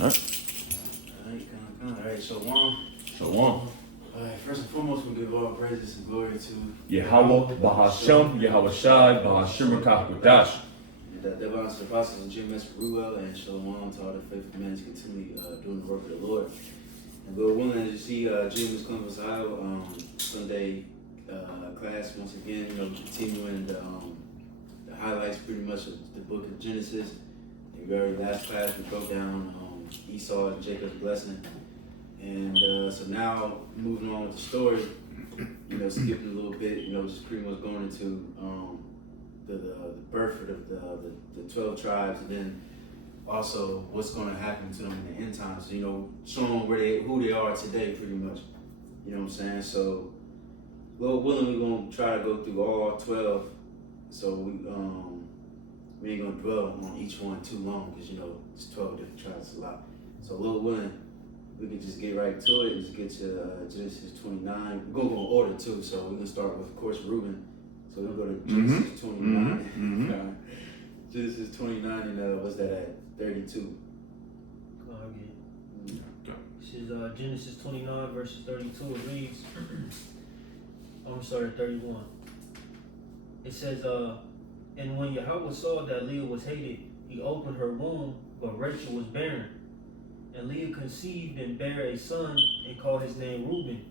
Alright, Shalom. Alright, first and foremost, we give all praises and glory to Yahweh, Bahashem, Yahweh Shai, Bahashem Kakwadash. And Devon to the apostles and Jim S. Ruel and Shalom to all the faithful men continually doing the work of the Lord. And Lord willing, as you see, Jim is Columbus, Ohio, Sunday class once again, continuing the highlights pretty much of the book of Genesis. In the very last class, we broke down Esau and Jacob's blessing. And so now, moving on with the story, skipping a little bit, just pretty much going into the birth of the 12 tribes, and then also what's going to happen to them in the end times. Showing who they are today, pretty much. You know what I'm saying? So, Lord willing, we're going to try to go through all 12. So we ain't going to dwell on each one too long, because it's 12 different tribes, it's a lot. So, Lord willing, we can just get right to it and just get to Genesis 29. We're going to go in order too, so we're going to start with, of course, Reuben. So we'll go to Genesis 29. Genesis 29, and what's that at? 32. Go ahead. This is Genesis 29, verses 32. It reads, I'm going to start at 31. It says, and when Yahweh saw that Leah was hated, he opened her womb, but Rachel was barren. And Leah conceived and bare a son, and called his name Reuben.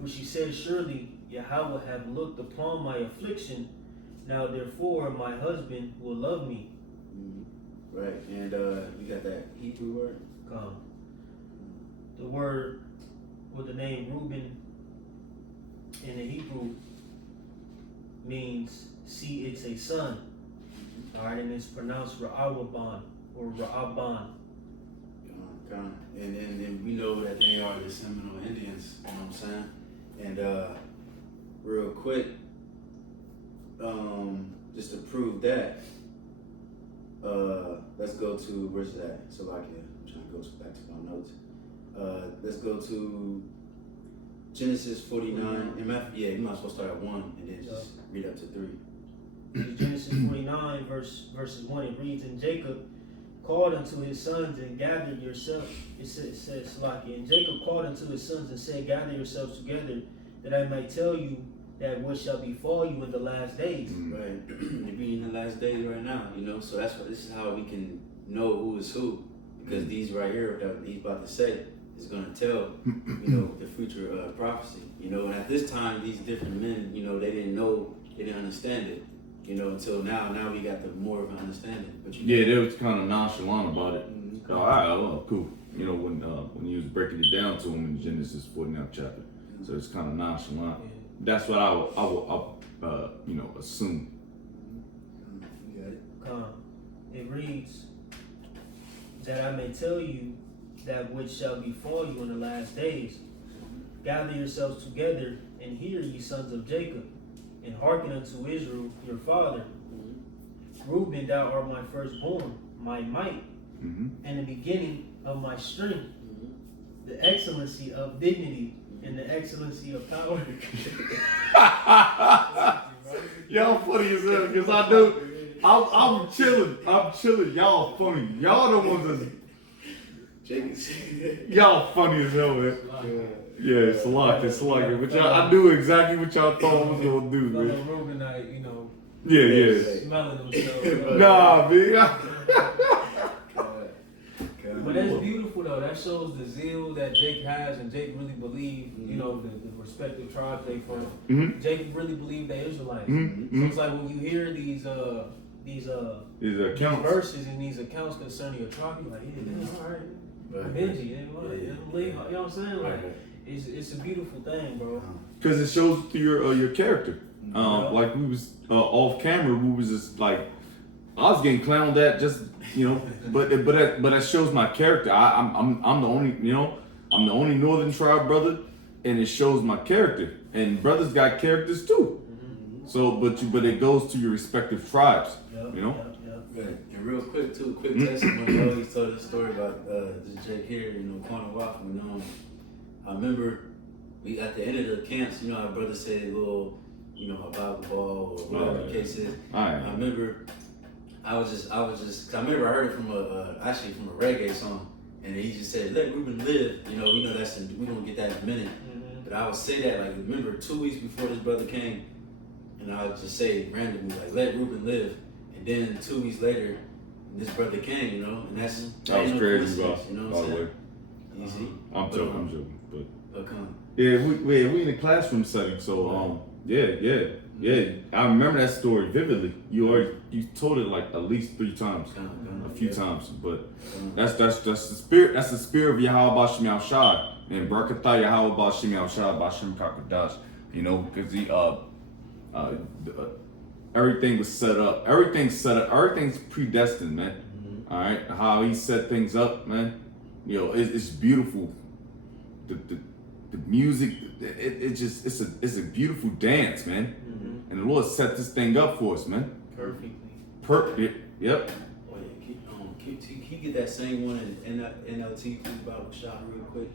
For she said, surely Yahweh hath looked upon my affliction. Now therefore my husband will love me. Right, and you got that Hebrew word? The word with the name Reuben in the Hebrew means, see, it's a son. Alright, and it's pronounced Ra'awaban or Ra'aban. And we know that they are the Seminole Indians, you know what I'm saying? And real quick, just to prove that, let's go to, where's that? Slovakia. I'm trying to go back to my notes. Let's go to Genesis 49. You might as well start at 1 and then just read up to 3. Genesis 49, verses 1, it reads, and Jacob called unto his sons and gathered yourself. It says Slovakia. And Jacob called unto his sons and said, gather yourselves together, that I might tell you that what shall befall you in the last days. Right. You're being in the last days right now, so that's what, this is how we can know who is who, because these right here that he's about to say is going to tell, the future prophecy, and at this time, these different men, they didn't know, they didn't understand it, until now we got the more of an understanding. But they was kind of nonchalant about it. All right, well, cool. When you was breaking it down to him in Genesis 49th chapter, so it's kind of nonchalant. That's what I would assume. It reads, that I may tell you that which shall befall you in the last days. Gather yourselves together and hear, ye sons of Jacob, and hearken unto Israel your father. Reuben, thou art my firstborn, my might, and the beginning of my strength, the excellency of dignity, and the excellency of power. Y'all funny as hell, because I know I'm chilling. Y'all funny. Y'all the ones that y'all funny as hell, man. Yeah, it's a lot. But I knew exactly what y'all thought I was gonna do, man. Reubenite, Yeah. smelling themselves. Nah, man. But that's beautiful though. That shows the zeal that Jake has, and Jake really believed, the respective tribes they from. Jake really believed they Israelites. So it's like when you hear these accounts, verses and these accounts concerning your tribe, you're like, all right. Benji, you know what I'm saying? Like, it's a beautiful thing, bro. Because it shows through your character. Like we was off camera, we was just like, I was getting clowned at, just but that shows my character. I'm the only I'm the only northern tribe brother, and it shows my character. And brothers got characters too. So, but it goes to your respective tribes. Right. And real quick too, testimony. I always told this story about this Jake here, Corner Waffle. I remember we at the end of the camps, our brother said a little, a Bible ball or whatever the case is. I remember I was just, I remember I heard it from from a reggae song. And he just said, let Reuben live. You know that's we're gonna get that in a minute. But I would say that, like, remember 2 weeks before this brother came, and I would just say randomly, like, let Reuben live. And then 2 weeks later, this brother came, and that's that was crazy, bro. You know what I'm saying? You see? I'm joking, but come on. yeah, we in the classroom setting, so yeah. I remember that story vividly. You told it like at least 3 times, a few times, but that's the spirit. That's the spirit of Yahweh Bashim Al Shai and Barakatah Yahweh Bashim Al Shai Bashim Kakadash. Because he everything was set up. Everything's set up. Everything's predestined, man. All right, how he set things up, man. It's beautiful. The music, it's a beautiful dance, man. And the Lord set this thing up for us, man. Perfectly. Perfect. Yep. Oh yeah, can you get that same one in NLT please, Bible shot real quick?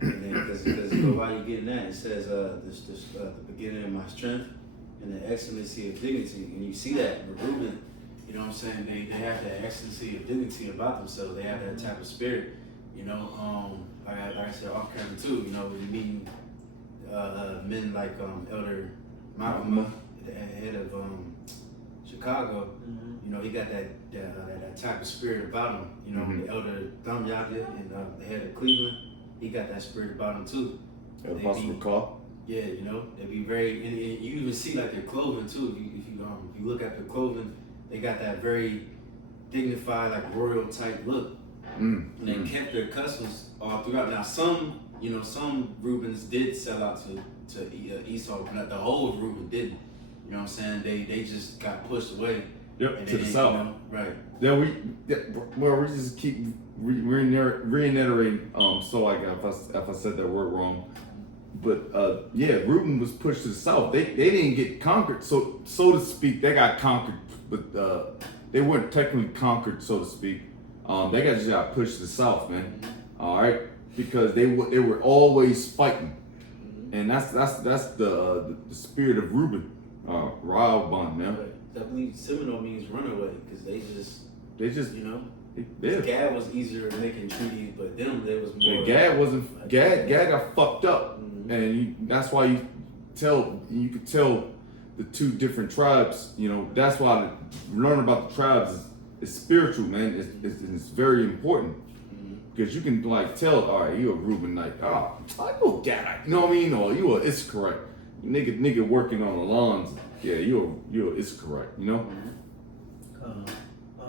And then because while you're getting that, it says the beginning of my strength and the excellency of dignity, and you see that with Reuben. You know what I'm saying? They have that excellency of dignity about themselves. They have that type of spirit. Like I said off camera too. When you meeting men like Elder Malcolm, the head of Chicago. He got that type of spirit about him. The Elder Thumb Yaga and the head of Cleveland, he got that spirit about him too. Apostle Call. Yeah, they be very, and you even see like their clothing too. If you look at their clothing, they got that very dignified, like royal type look. And they kept their customs all throughout. Now some Reubens did sell out to Esau, but not the whole Reuben didn't. You know what I'm saying? They just got pushed away. Yep, and to the south. Right. Yeah, we just keep reiterating. So like if I said that word wrong, but Reuben was pushed to the south. They didn't get conquered, so to speak. They got conquered, but they weren't technically conquered, so to speak. They just got pushed to the south, man. All right, because they were always fighting, and that's the spirit of Reuben, Raoban, man. Right. I believe Seminole means runaway because they just Gad was easier at making treaties, but them there was more. Gad wasn't. Gad got fucked up, and that's why you could tell the 2 different tribes. That's why learning about the tribes is spiritual, man. It's very important because you can like tell. All right, you a Reubenite. I know Gadite. You know what I mean? Or you a Issacharite. Nigga working on the lawns. Yeah, you a Issacharite.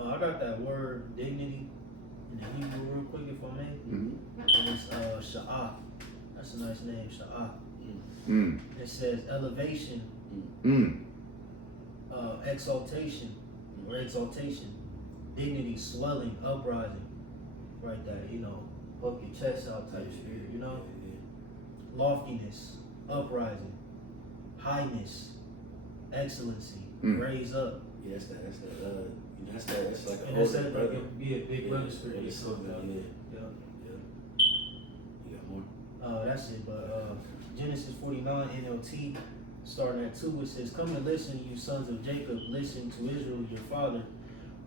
I got that word dignity in the Hebrew real quick, if I may. And it's sha'ah. That's a nice name, sha'ah. It says elevation, exaltation, dignity, swelling, uprising, right there. Poke your chest out type spirit. Loftiness, uprising, highness, excellency, raise up. Yeah, that's like and that's like a big brother spirit. Yeah. You got more? That's it. But Genesis 49 NLT, starting at 2, it says, "Come and listen, you sons of Jacob. Listen to Israel, your father.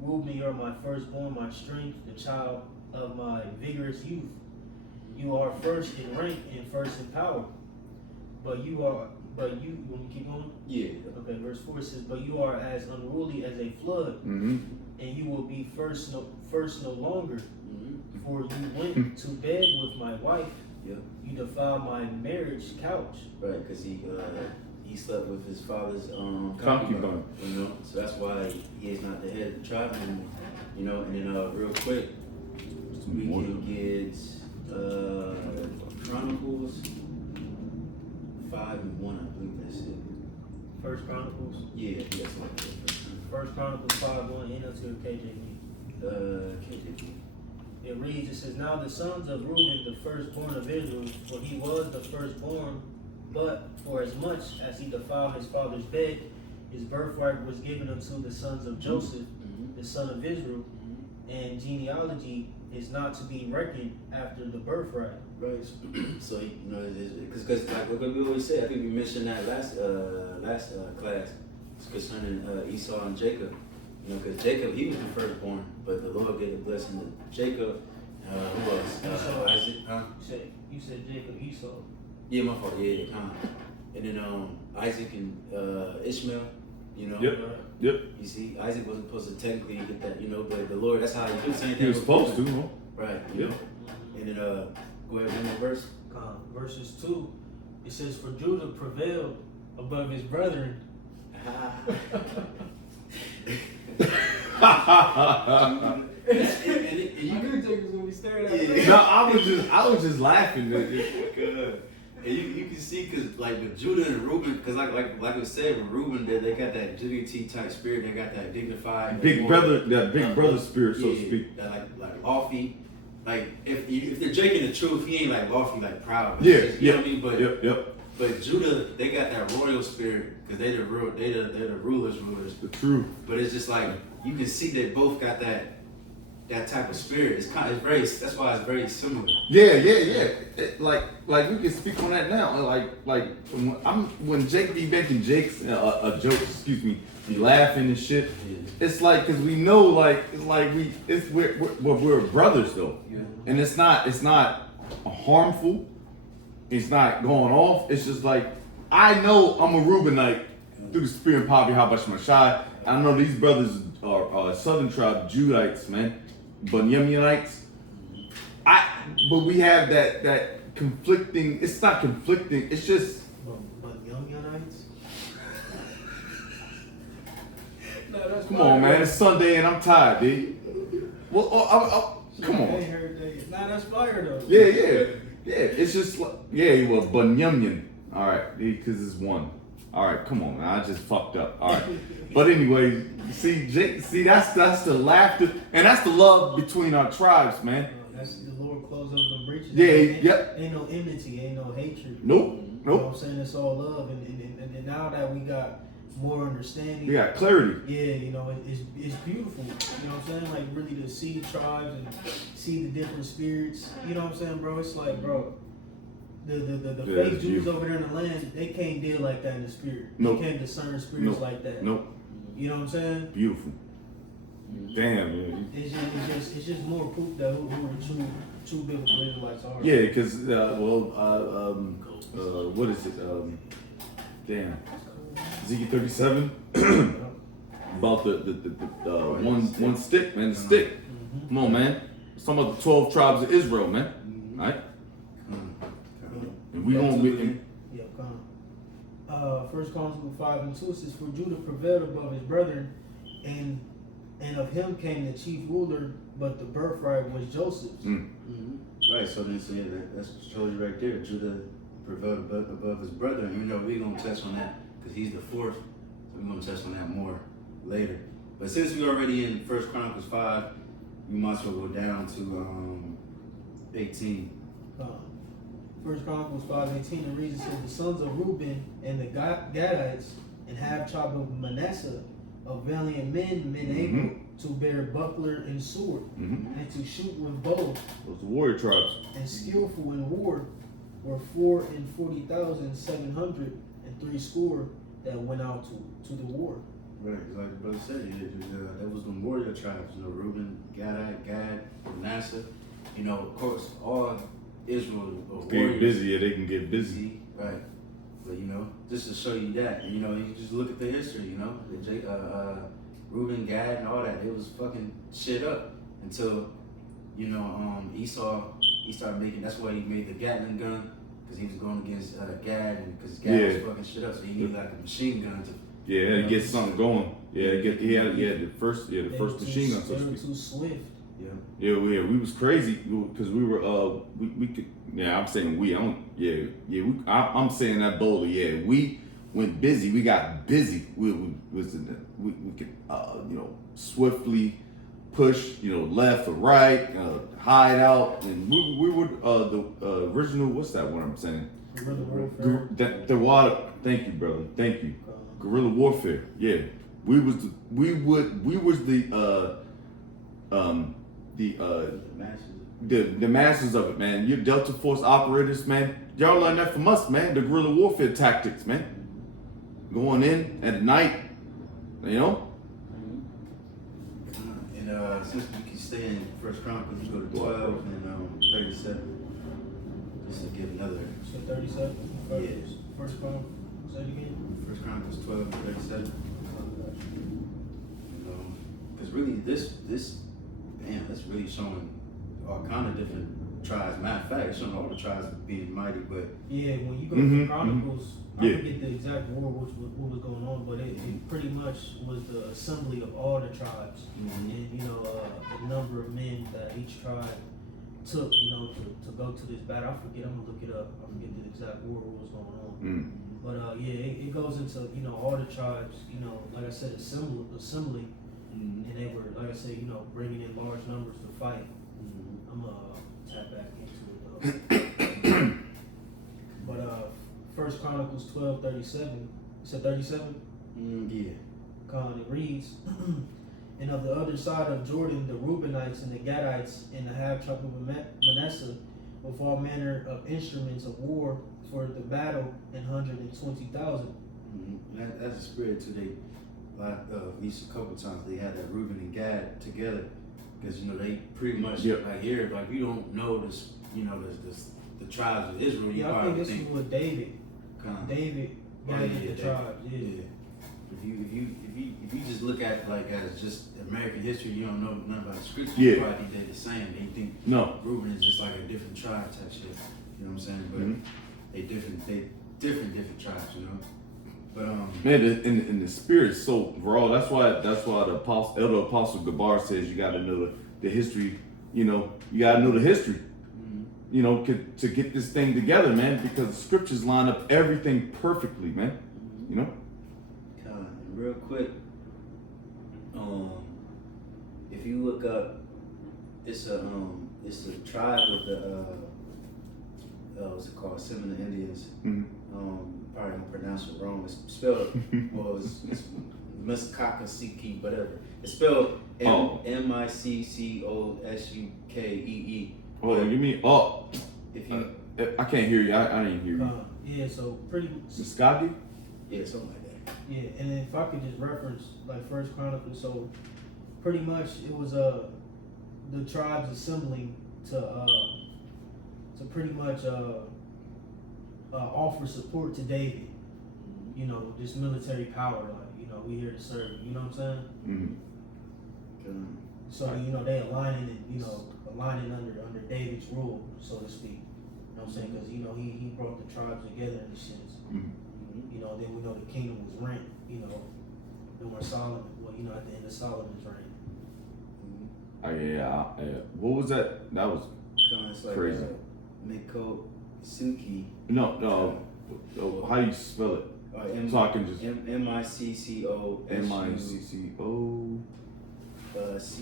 Reuben, you are my firstborn, my strength, the child of my vigorous youth. You are first in rank and first in power. But you, when you keep going? Yeah. Okay, verse 4 says, "But you are as unruly as a flood, and you will be first no longer. For you went to bed with my wife. Yep. You defiled my marriage couch." Right, because he slept with his father's concubine. So that's why he is not the head of the tribe anymore. And then real quick, we can get Chronicles 5:1, I believe that's it. First Chronicles. Yeah, that's like that. First Chronicles 5:1, NLT or KJV. KJV. It reads, it says, "Now the sons of Reuben, the firstborn of Israel, for he was the firstborn, but for as much as he defiled his father's bed, his birthright was given unto the sons of Joseph, the son of Israel, and genealogy is not to be reckoned after the birthright." Right. So because like what we always say, I think we mentioned that last class concerning Esau and Jacob. Because Jacob, he was the firstborn, but the Lord gave the blessing to Jacob, Who else? Isaac, huh? You said Jacob, Esau. Yeah, my fault. Yeah, Con. And then Isaac and Ishmael. You know. Yep. Yep. You see, Isaac wasn't supposed to technically get that. You know, but the Lord, that's how he did the same thing. He was supposed to, no? Right. Yep. And then go ahead, one more verse. Verses 2, it says, "For Judah prevailed above his brethren." You knew Jacob was gonna be staring at me. me. No, I was just laughing. Good. And you can see, cause like with Judah and Reuben, cause like I said, with Reuben, they got that Jimmy T type spirit. They got that dignified, Big brother, that big brother spirit, so to speak. That like lofty. Like if they're Jake in the truth, he ain't like lofty, like proud. Yeah, just, you know what I mean? But yep. But Judah, they got that royal spirit, cause they're the rulers. The truth. But it's just like you can see they both got that type of spirit. It's very. That's why it's very similar. Yeah. Like we can speak on that now. Like when Jake be making Jake's a joke, excuse me, be laughing and shit. Yeah. It's like, cause we know, like we're brothers though, Yeah. and it's not harmful. It's not going off. It's just like, I know I'm a Reubenite through the spirit and poverty. How much my shy? I know these brothers are southern tribe Judites, man, Bunyamunites. But we have that conflicting. It's not conflicting. It's just. Bunyamunites? Come on, man. It's Sunday and I'm tired, dude. Well, come on. Nah, that's fire though. Yeah. It's just like, well, Bunyamin. All right, because it's one. All right, come on, man. I just fucked up. All right, but anyway, that's the laughter and that's the love between our tribes, man. That's the Lord closed up the breaches. Yeah, Ain't no enmity, ain't no hatred. Nope. You know what I'm saying? It's all love, and now that we got more understanding. We got clarity. Yeah, you know, it's beautiful. You know what I'm saying? Like really to see the tribes and see the different spirits. You know what I'm saying, bro? It's like, bro, the fake Jews over there in the land, they can't deal like that in the spirit. Nope. They can't discern spirits like that. Nope. You know what I'm saying? Beautiful. Damn, man. It's just more proof that who the true biblical Israelites are. Yeah, because what is it? Damn. Ezekiel 37 about the one stick, man. The stick. Come on, man. It's talking about the 12 tribes of Israel, man. Right? And we gonna be. Yeah, come on. 1 Chronicles 5:2 says, "For Judah prevailed above his brethren, and of him came the chief ruler, but the birthright was Joseph's." Right. So then, that's what shows you right there. Judah prevailed above his brother, and you know we're gonna touch on that because he's the fourth. So we're gonna touch on that more later. But since we're already in 1 Chronicles 5, we might as well go down to 18. 1 Chronicles 5:18, the reason says, "The sons of Reuben and the Gadites and half tribe of Manasseh, of valiant men able to bear buckler and sword, and to shoot with bow, Those warrior tribes. and skillful in war, were 440,703 score that went out to the war." Right, like the brother said, that was the warrior tribes. You know, Reuben, Gad, Manasseh. You know, of course, all Israel are warriors. Get busy, yeah, they can get busy. Right. But you know, just to show you that, you know, you just look at the history, you know, Reuben, Gad, and all that, it was fucking shit up until, you know, Esau, he started making. That's why he made the Gatling gun, because he was going against Gad, and because Gad was fucking shit up, so he needed like a machine gun to. Yeah, to get something going. Yeah, he had the first machine gun. They were too swift. Yeah, we was crazy because we were we could. Yeah, I'm saying we. I'm saying that boldly. Yeah, we went busy. We got busy. We could swiftly push, left or right, hide out, and we were the original. What's that? What I'm saying? Guerrilla warfare. The water. Thank you, brother. Thank you. Guerrilla warfare. Yeah, we was the masters of it, man. You Delta Force operators, man. Y'all learned that from us, man. The guerrilla warfare tactics, man. Going in at night, And since we can stay in First Chronicles, you go to 12 and 37. Just to give another. So 37? Yeah. First Chronicles, say it again? First Chronicles 12 and 37. You know, because really this that's really showing all kind of different tribes. Matter of fact, it's showing all the tribes being mighty, but Yeah, when you go to Chronicles, Yeah. I forget the exact war what was going on, but it pretty much was the assembly of all the tribes, and you know the number of men that each tribe took, you know, to go to this battle. I forget. I'm gonna look it up. I forget the exact war what was going on. But yeah, it goes into, you know, all the tribes, you know, like I said, assembly, and they were, like I said, you know, bringing in large numbers to fight. I'm gonna tap back into it though. But First Chronicles 12:37. You said 37? yeah. It reads, and of the other side of Jordan, the Reubenites and the Gadites and the half tribe of Manasseh, with all manner of instruments of war for the battle, and 120,000. That's a spirit too. They, at least a couple times, they had that Reuben and Gad together, because you know they pretty much like here, like you don't know this, you know, the tribes of Israel. You I think this was with David. David gathered the tribes. Yeah. If you just look at like as just American history, you don't know nothing about the scripture. Yeah. You probably think they're the same. They think Reuben is just like a different tribe type shit. You know what I'm saying? But they different tribes. You know. But man, in the spirit is so raw. That's why the elder apostle Gabar says you got to know the history. You know, you got to know the history. You know, to get this thing together, man, because the scriptures line up everything perfectly, man. You know. Real quick, if you look up, it's a tribe of the what's it called? Seminole Indians. Probably don't pronounce it wrong. It's spelled it's Miskakasiki, whatever. It's spelled Miccosukee. Oh, you mean if you I can't hear you. I didn't hear you. Yeah, so pretty. Muskogee? Yeah, something like that. Yeah, and then if I could just reference like First Chronicles, so pretty much it was the tribes assembling to pretty much offer support to David. You know, this military power, like, you know, we here to serve. You know what I'm saying? So you know they aligning under David's rule, so to speak. You know what I'm saying? Because you know he brought the tribes together in a sense. You know, then we know the kingdom was rent, you know, during Solomon, you know, at the end of Solomon's reign. Oh yeah. What was that? That was crazy. Miccosukee. No. How do you spell it? So I can just Micco. Micco.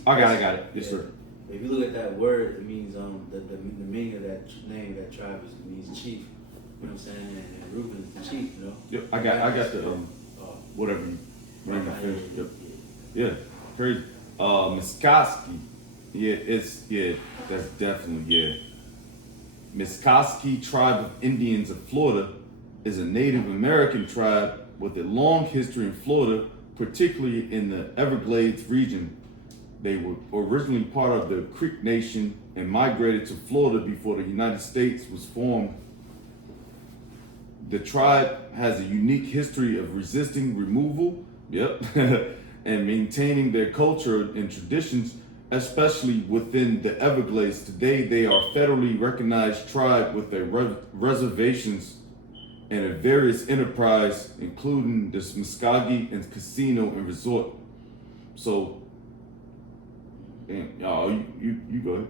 I got it. Yes, sir. If you look at that word, it means the meaning of that name, that tribe means chief. You know what I'm saying? And Reuben is the chief, you know? Yep, I got the whatever you ran the fish. Yep. Yeah, crazy. Miskowski. That's definitely Miskowski tribe of Indians of Florida is a Native American tribe with a long history in Florida, particularly in the Everglades region. They were originally part of the Creek Nation and migrated to Florida before the United States was formed. The tribe has a unique history of resisting removal, and maintaining their culture and traditions, especially within the Everglades. Today, they are federally recognized tribe with their reservations and a various enterprise, including the Muskogee and Casino and Resort. So, you go ahead.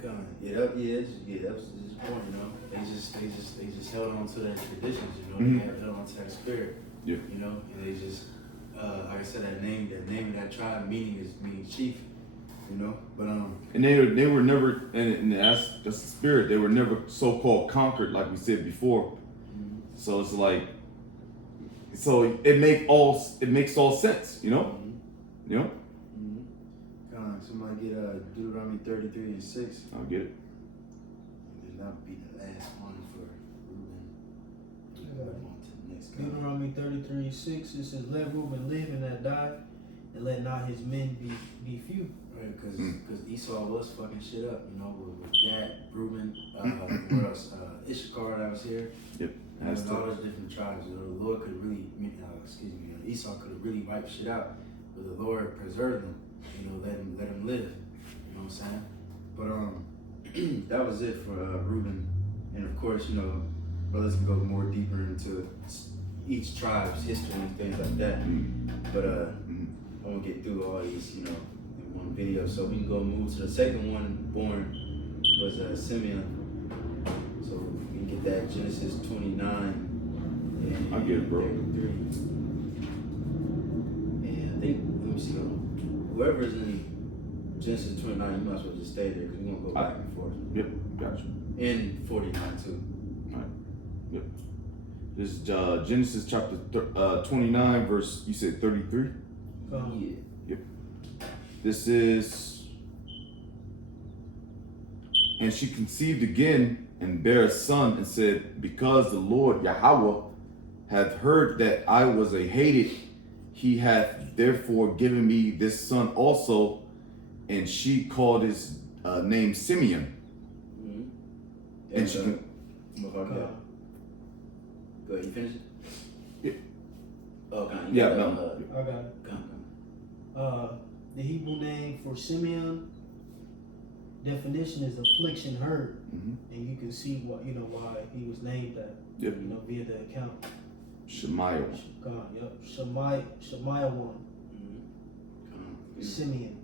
That was just point, you know. They just held on to that traditions, you know. They held on to that spirit, you know. And they just, like I said, that name of that tribe means chief, you know. But and they were never, and that's the spirit. They were never so-called conquered, like we said before. So it's like, so it makes all sense, you know. You know. Somebody get Deuteronomy 33 and 6. I'll get it. And that would be the last one for Reuben. On to the next guy. Deuteronomy 33:6. It says, "Let Reuben live and not die, and let not his men be few." Right, because Esau was fucking shit up, you know, with Gad, Reuben, what else? Issachar that was here. Yep. And all those different tribes. You know, the Lord could really, Esau could have really wiped shit out, but the Lord preserved him. You know, let him live. You know what I'm saying? But that was it for Reuben, and of course, you know, brothers can go more deeper into each tribe's history and things like that. But I won't get through all these, you know, in one video. So we can go move to the second one born was Simeon. So we can get that Genesis 29 and I get it, bro. 33. And I think, let me see, whoever is in Genesis 29, you might as well just stay there because we're going to go back and forth. Yep, gotcha. And 49 too. All right. Yep. This is Genesis chapter 29, verse, you said 33? Yeah. Yep. This is, and she conceived again and bare a son and said, because the Lord Yahweh hath heard that I was a hated, he hath therefore given me this son also. And she called his name Simeon. Mm-hmm. And she Go ahead, you finish it? Yeah. Oh, God. Yeah, I got it. Go. The Hebrew name for Simeon definition is affliction heard, and you can see why he was named that. Yep. You know, via the account. Shemaiah. God, yep. Shemaiah one. Simeon.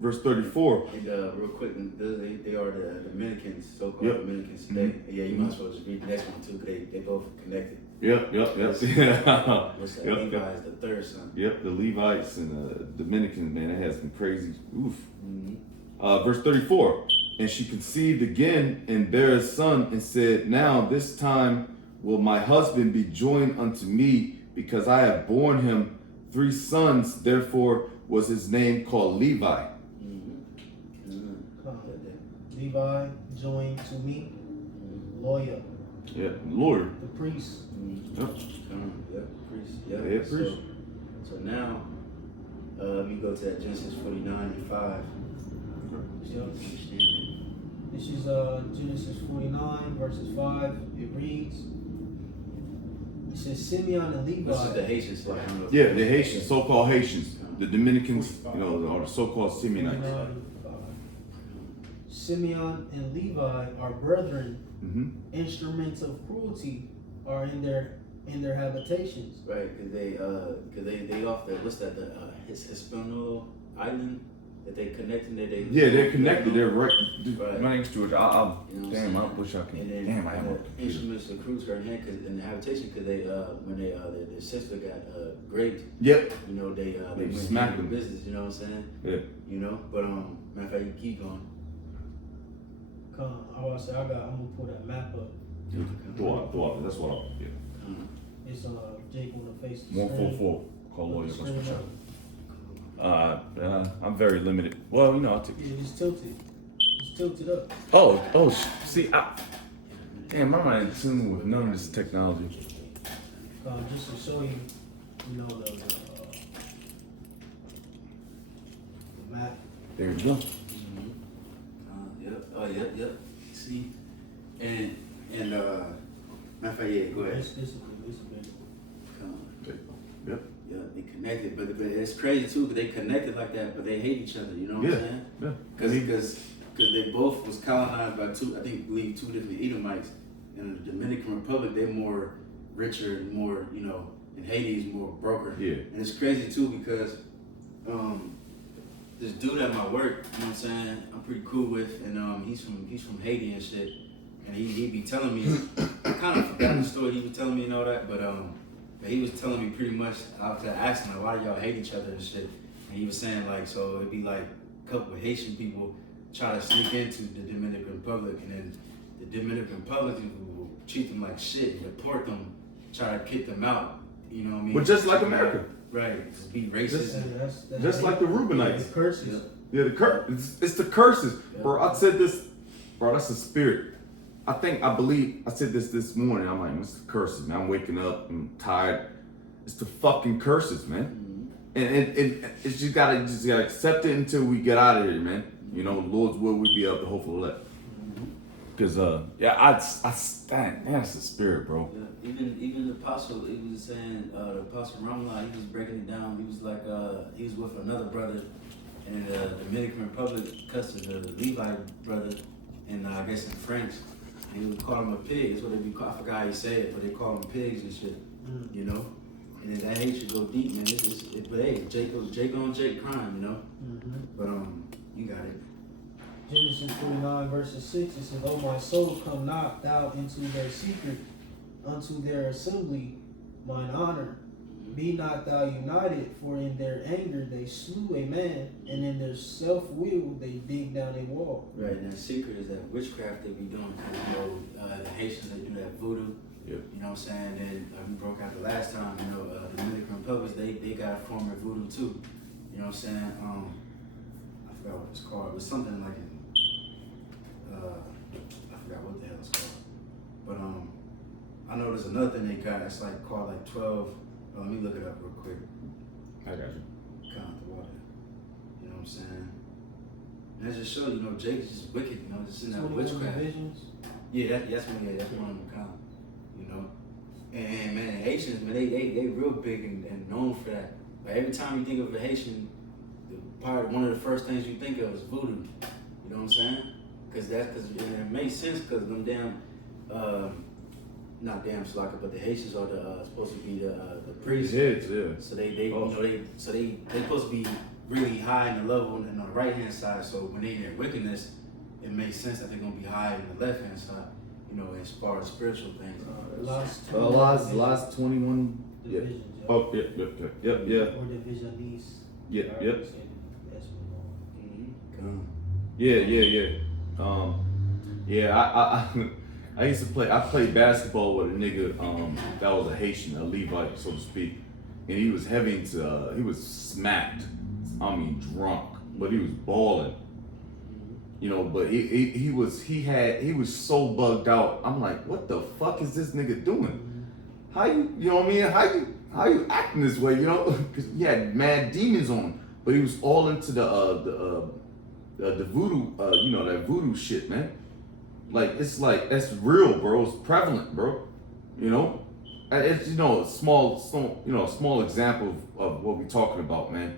Verse 34. And real quick, they are the Dominicans, so-called Yep. Dominicans today. Yeah, you might as well just read the next one too, because they both connected. Yep. What's that? Yep. Levi is the third son. Yep, the Levites and the Dominicans, man, that has some crazy, oof. Mm-hmm. Verse 34. And she conceived again and bare a son and said, now this time will my husband be joined unto me, because I have borne him 3 sons, therefore was his name called Levi. Levi joined to me, lawyer. Yeah, lawyer. The priest. Yep. Priest. Yeah, priest. So now, we go to that Genesis 49 and 5. Yep. This is Genesis 49 verses 5. It reads, it says Simeon and Levi. This is the Haitians. Like, Yeah, the Haitians, so-called Haitians. The Dominicans, you know, are the so-called Simeonites. Simeon and Levi are brethren. Instruments of cruelty are in their habitations. Right, because they off the what's that, the Hispaniola island that they connected. Yeah, they're connected. They're right. My name's George. I wish I could. And then instruments of cruelty are in the habitation because they when their sister got raped. Yep. You know they went smacked them. business. You know what I'm saying? Yeah. You know, but matter of fact, you keep going. I'm gonna pull that map up. Throw out. That's what I'm. Yeah. It's Jake on the face. 144. Call lawyer. Put the screen up. I'm very limited. Well, you know, I'll take. Yeah, it's tilted. It's tilted up. See, damn, I'm not in tune with none of this technology. Just to show you, you know, the map. There you go. Yep. See, and matter of fact, yeah, go ahead. This is big. Yep. Yeah, they connected, but it's crazy too, because they connected like that, but they hate each other. You know what I'm saying? Yeah. Because they both was colonized by two different Edomites. In the Dominican Republic, they're more richer and more, you know, and Haiti's more broker. Yeah. And it's crazy too because this dude at my work, you know what I'm saying, I'm pretty cool with, and he's from Haiti and shit. And he be telling me, I kind of forgot the story he was telling me and all that, but he was telling me pretty much, after asking like, why do y'all hate each other and shit? And he was saying like, so it'd be like a couple of Haitian people try to sneak into the Dominican Republic, and then the Dominican Republic people will treat them like shit, deport them, try to kick them out. You know what I mean? But just like America. Right, just be racist. That's Just like the Reubenites. The curses. Yeah, it's the curses. Yeah. Bro, I said this, bro, that's the spirit. I said this morning, I'm like, what's the curses, man? I'm waking up, I'm tired. It's the fucking curses, man. and it's just gotta accept it until we get out of here, man. You know, Lord's will, we be up to hopeful elect. Cause that's the spirit, bro. Yeah, even the apostle, he was saying, the apostle Ramla, he was breaking it down. He was like, he was with another brother in the Dominican Republic, cussing the Levite brother, and I guess in French, and he would call him a pig. That's what they be called. I forgot how he said it, but they call them pigs and shit. You know, and then that hate should go deep, man. But hey, Jake on Jake crime, you know. But you got it. Genesis 49 verses 6, it says, O my soul, come not thou into their secret, unto their assembly, mine honor. Be not thou united, for in their anger they slew a man, and in their self-will they dig down a wall. Right, and that secret is that witchcraft they be doing. Cause, you know, the Haitians, they do that voodoo. Yep. You know what I'm saying? Then we broke out the last time, you know, the Dominican Republic, they got a form of voodoo too. You know what I'm saying? I forgot what it's called. It was something like I forgot what the hell it's called. But I know there's another thing they got. It's like called like 12. Let me look it up real quick. I got you. Count the water. You know what I'm saying? And that just shows, you know, Jake's just wicked. You know, just in that witchcraft. Yeah, that's one of them count. You know, and man, Haitians, man, they real big and known for that. Like every time you think of a Haitian, one of the first things you think of is voodoo. You know what I'm saying? Because it makes sense because them damn, not damn slaka, but the Haitians are supposed to be the priests. Heads, yeah. So they supposed to be really high in the level and on the right hand side. So when they in their wickedness, it makes sense that they're gonna be high in the left hand side. You know, as far as spiritual things. Last 21. Yeah. Divisions, yeah. Oh, yep. Or divisionis. Yep. That's Yeah. I used to play. I played basketball with a nigga that was a Haitian, a Levite, so to speak, and he was heavy into. He was smacked. I mean, drunk, but he was balling. You know, but he was so bugged out. I'm like, what the fuck is this nigga doing? How you know what I mean? How you acting this way? You know, because he had mad demons on him, but he was all into the voodoo, you know, that voodoo shit, man. Like it's like that's real, bro. It's prevalent, bro. You know, it's a small example of what we're talking about, man.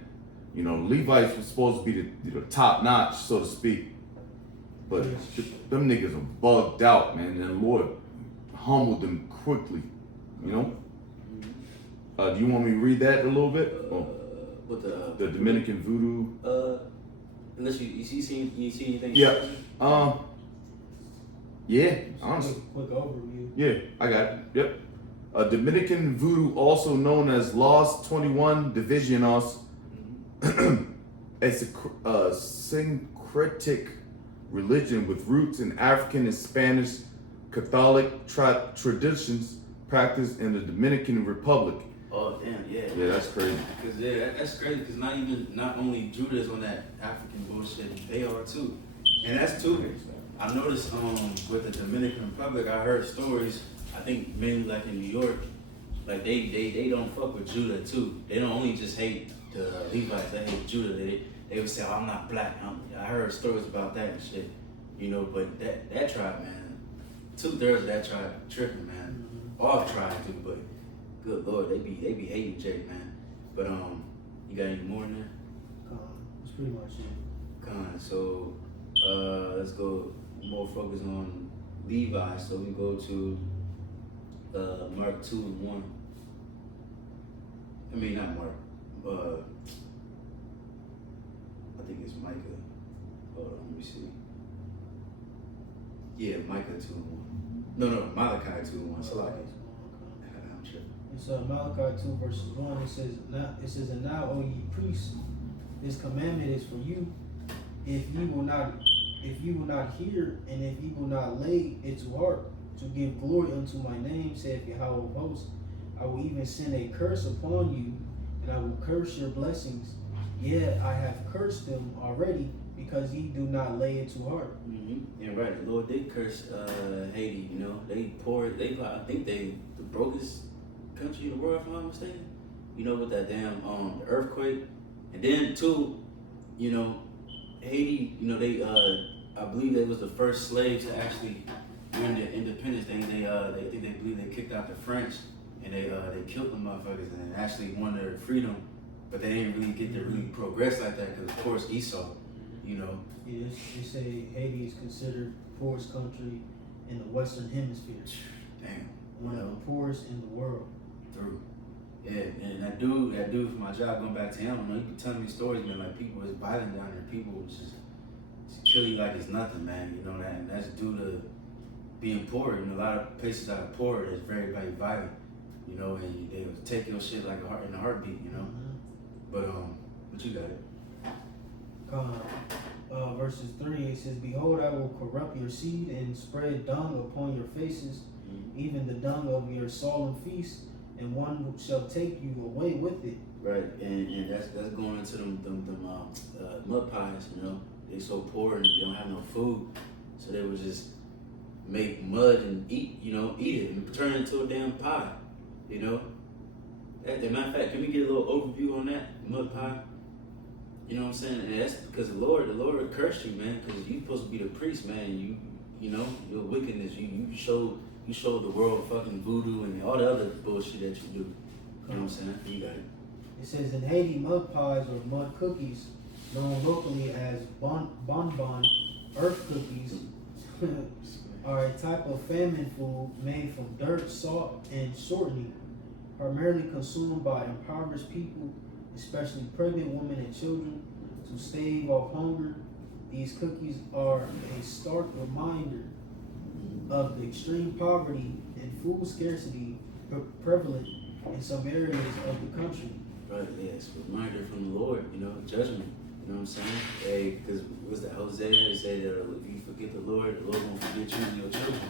You know, Levites were supposed to be the top notch, so to speak. But them niggas are bugged out, man. And the Lord humbled them quickly, you know. Do you want me to read that a little bit? With the Dominican voodoo. Unless you see anything. Yeah. Yeah. Honestly. Quick overview. Yeah, I got it. Yep. Dominican voodoo, also known as Los 21 Divisiones, it's a syncretic religion with roots in African and Spanish Catholic traditions practiced in the Dominican Republic. Oh damn, yeah. Yeah, that's crazy. That's crazy because not only Judah is on that African bullshit, they are too, and that's too. I noticed with the Dominican Republic, I heard stories. I think mainly like in New York, like they don't fuck with Judah too. They don't only just hate the Levites, they hate Judah. They would say, oh, I'm not black. I heard stories about that and shit, you know. But that tribe, man, 2/3 of that tribe tripping, man. All tribes do, but good Lord, they be hating Jake, man. But you got any more in there? That's pretty much it. So let's go more focus on Levi. So we go to Mark 2:1. I mean not Mark. I think it's Micah. Hold on, let me see. Yeah, Micah 2:1. No, Malachi 2:1. Salaki. I'm tripping. It's Malachi 2 verses 1. It says, and now, O ye priests, this commandment is for you, if ye will not hear, and if ye will not lay it to heart, to give glory unto my name, saith Yahweh of hosts, I will even send a curse upon you, and I will curse your blessings. Yet I have cursed them already, because ye do not lay it to heart. Yeah, right. The Lord did curse Haiti. You know, they poor. I think they the brokest country in the world, if I'm not mistaken. you know, with that damn the earthquake, and then too, you know, Haiti, you know, they I believe they was the first slaves to actually win their independence. They think they believe they kicked out the French and they killed the motherfuckers and actually won their freedom, but they didn't really get to really progress like that because of course Esau, you know. Yeah, they say Haiti is considered the poorest country in the Western Hemisphere. Damn. One of the poorest in the world. Through. Yeah, and that dude for my job, going back to him, you know, he been telling me stories, man, like people was violent down there, people was just kill you like it's nothing, man, you know, that, and that's due to being poor. You know, a lot of places that are poor is very, very violent, you know, and they would take your shit like in a heartbeat, you know. But what you got it? Verses 3, it says, "Behold, I will corrupt your seed and spread dung upon your faces, even the dung of your solemn feast, and one shall take you away with it." Right, and that's going into them mud pies, you know. They so poor and they don't have no food, so they would just make mud and eat it and turn it into a damn pie, you know. As a matter of fact, can we get a little overview on that mud pie? You know what I'm saying? And that's because the Lord cursed you, man, because you supposed to be the priest, man. You know your wickedness. You showed the world fucking voodoo and all the other bullshit that you do. You know what I'm saying? You got it. It says, "In Haiti, mud pies or mud cookies, known locally as bonbon earth cookies, are a type of famine food made from dirt, salt, and shortening, primarily consumed by impoverished people, especially pregnant women and children, to stave off hunger. These cookies are a stark reminder of the extreme poverty and food scarcity prevalent in some areas of the country." Right, yeah, it's a reminder from the Lord, you know, judgment. You know what I'm saying? Hey, because what's that Hosea? They say that if you forget the Lord won't forget you and your children.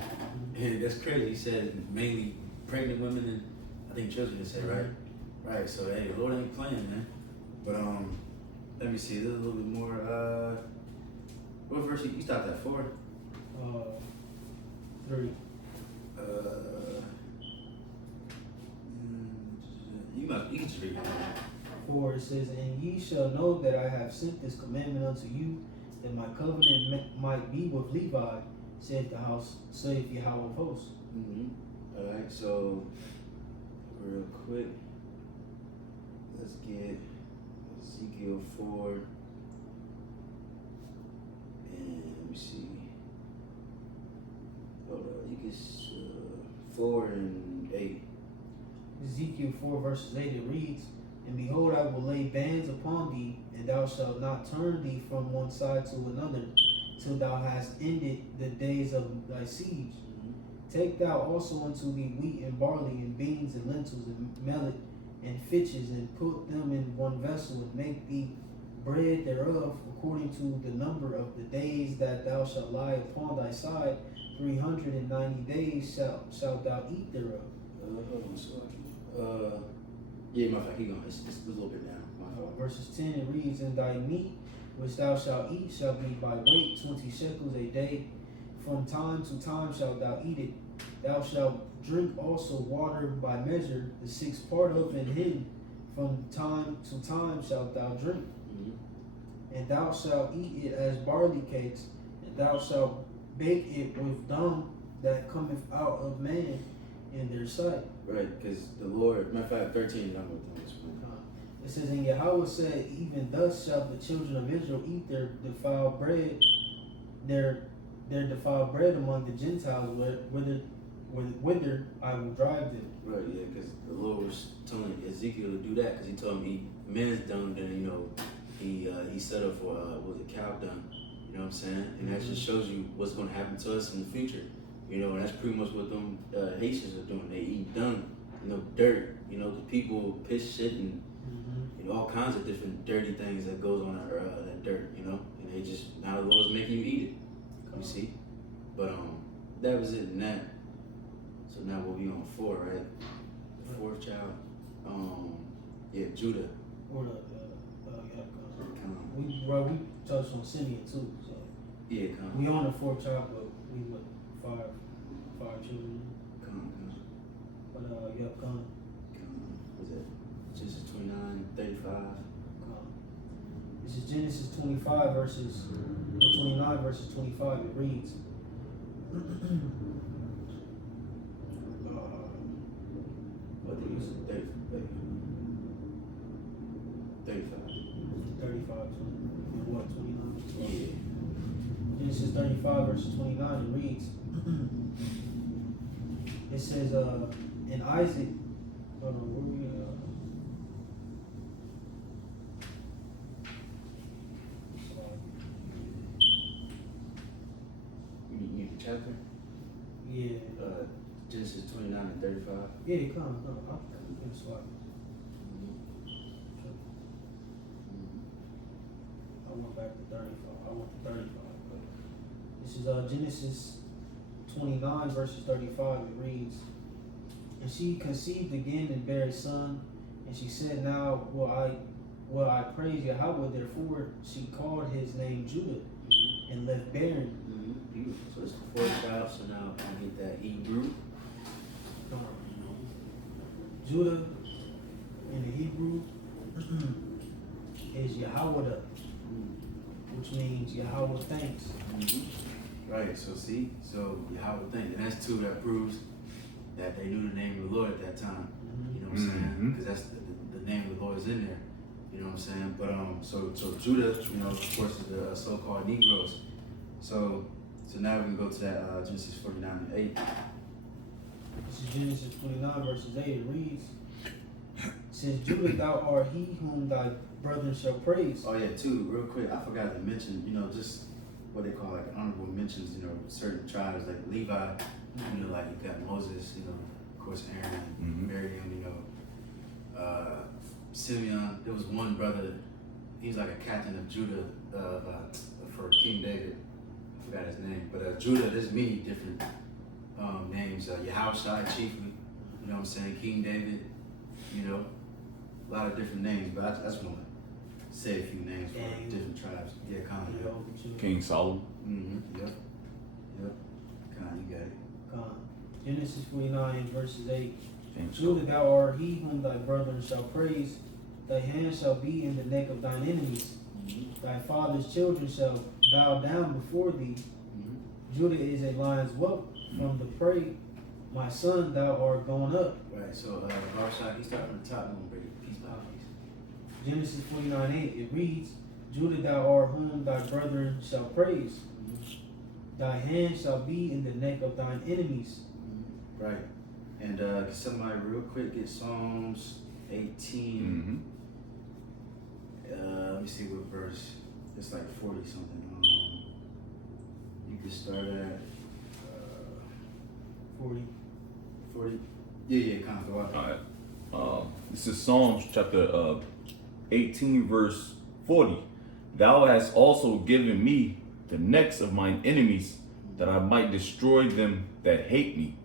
And that's crazy. He said mainly pregnant women and I think children. He said, right? Right. So hey, the Lord ain't playing, man. But let me see. There's a little bit more. What verse you stopped at 4? 3. You can just read it. 4, it says, "And ye shall know that I have sent this commandment unto you, that my covenant might be with Levi, saith Yahweh of hosts." All right, so real quick, let's get Ezekiel 4, and let me see. Hold on, you can 4 and 8. Ezekiel 4 verses 8, it reads, "And behold, I will lay bands upon thee, and thou shalt not turn thee from one side to another, till thou hast ended the days of thy siege. Take thou also unto thee wheat and barley and beans and lentils and millet and fitches, and put them in one vessel, and make thee bread thereof, according to the number of the days that thou shalt lie upon thy side. 390 days shalt thou eat thereof." Hold on, so yeah, my fact, keep going. It's a little bit down. My fault. Verses 10, it reads, "And thy meat which thou shalt eat shall be by weight 20 shekels a day. From time to time shalt thou eat it. Thou shalt drink also water by measure, the 6th part of an hin. From time to time shalt thou drink. And thou shalt eat it as barley cakes, and thou shalt bake it with dung that cometh out of man in their sight." Right, because the Lord, matter of fact, 13, I'm with this one. It says, "And Yahweh said, Even thus shall the children of Israel eat their defiled bread, their defiled bread among the Gentiles, whither I will drive them." Right, yeah, because the Lord was telling Ezekiel to do that, because he told him eat men's dung, then, you know, he set up for, cow dung, you know what I'm saying? And that just shows you what's going to happen to us in the future. You know, and that's pretty much what them Haitians are doing. They eat dung, you know, dirt. You know, the people piss shit and you know all kinds of different dirty things that goes on that dirt. You know, and they just now the Lord's making you eat it. You see, but that was it in that. So now we'll be on 4, right? The 4th child. Yeah, Judah. Or we touched on Simeon too. So Yeah, we on the 4th child, but we with 5 children. Come. But come. Was it Genesis 29:35. This is Genesis 25 verses, or 29 verses 25. It reads, What did you say? 35. 35, and what, 29? Yeah. Genesis 35 verses 29, it reads, it says, and Isaac, hold on, where we You need the chapter? yeah, Genesis 29:35. yeah, come, I'm sorry. I went back to 35. I went to 35. But this is Genesis 29 verses 35. It reads, and she conceived again and bare a son, and she said, now will I praise Yahweh. Therefore she called his name Judah, and left barren. Beautiful. So it's the fourth child. So now I get that Hebrew. Judah in the Hebrew is Yahweh, which means Yahweh thanks. Right. So see, so Yahweh thanks, and that's two that proves that they knew the name of the Lord at that time. You know what I'm saying? Because that's the name of the Lord is in there. You know what I'm saying? But so Judah, you know, of course, is the so-called Negroes. So now we can go to that Genesis 49:8. This is Genesis 29 verses 8. It reads, since Judah, thou art he whom thy brethren shall praise. Oh yeah, too, real quick, I forgot to mention, you know, just what they call like honorable mentions, you know, certain tribes like Levi, you know, like you got Moses, you know, of course Aaron, Miriam, you know, Simeon. There was one brother, he was like a captain of Judah for King David. I forgot his name, but Judah, there's many different names. Yahushua chiefly, you know what I'm saying? King David, you know, a lot of different names, but I just want to say a few names for different tribes. Yeah, Khan, King Solomon. Yep. Khan, you got it. Genesis 49 verses 8. King Judah, thou art he whom thy brethren shall praise. Thy hand shall be in the neck of thine enemies. Thy father's children shall bow down before thee. Judah is a lion's whelp from the prey. My son, thou art gone up. Right, so Barshak, he started from the top, and we'll break it piece by piece. Genesis 49:8. It reads, Judah, thou art whom thy brethren shall praise. Thy hand shall be in the neck of thine enemies. Right. And can somebody real quick get Psalms 18? Let me see what verse. It's like 40 something. You can start at 40. 40. Yeah, kind of go out. All right. This is Psalms chapter 18, verse 40. Thou hast also given me the necks of mine enemies, that I might destroy them that hate me.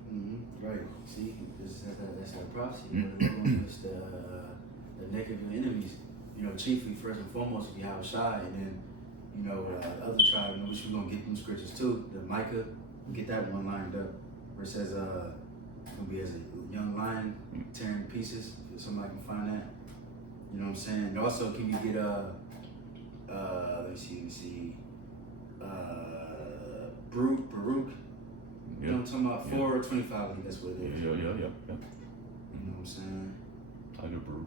Right. See, that's that prophecy. It's the neck of your enemies. You know, chiefly first and foremost, if you have a shy, and then you know the other tribe, you know, which we're gonna get them scriptures too. The Micah, get that one lined up, where it says gonna be as a young lion tearing pieces. If somebody can find that, you know what I'm saying. And also, can you get let me see, Baruch. You know what I'm talking about? 4:25. I think that's what it is. Yeah. You know what I'm saying? Tiger Brew.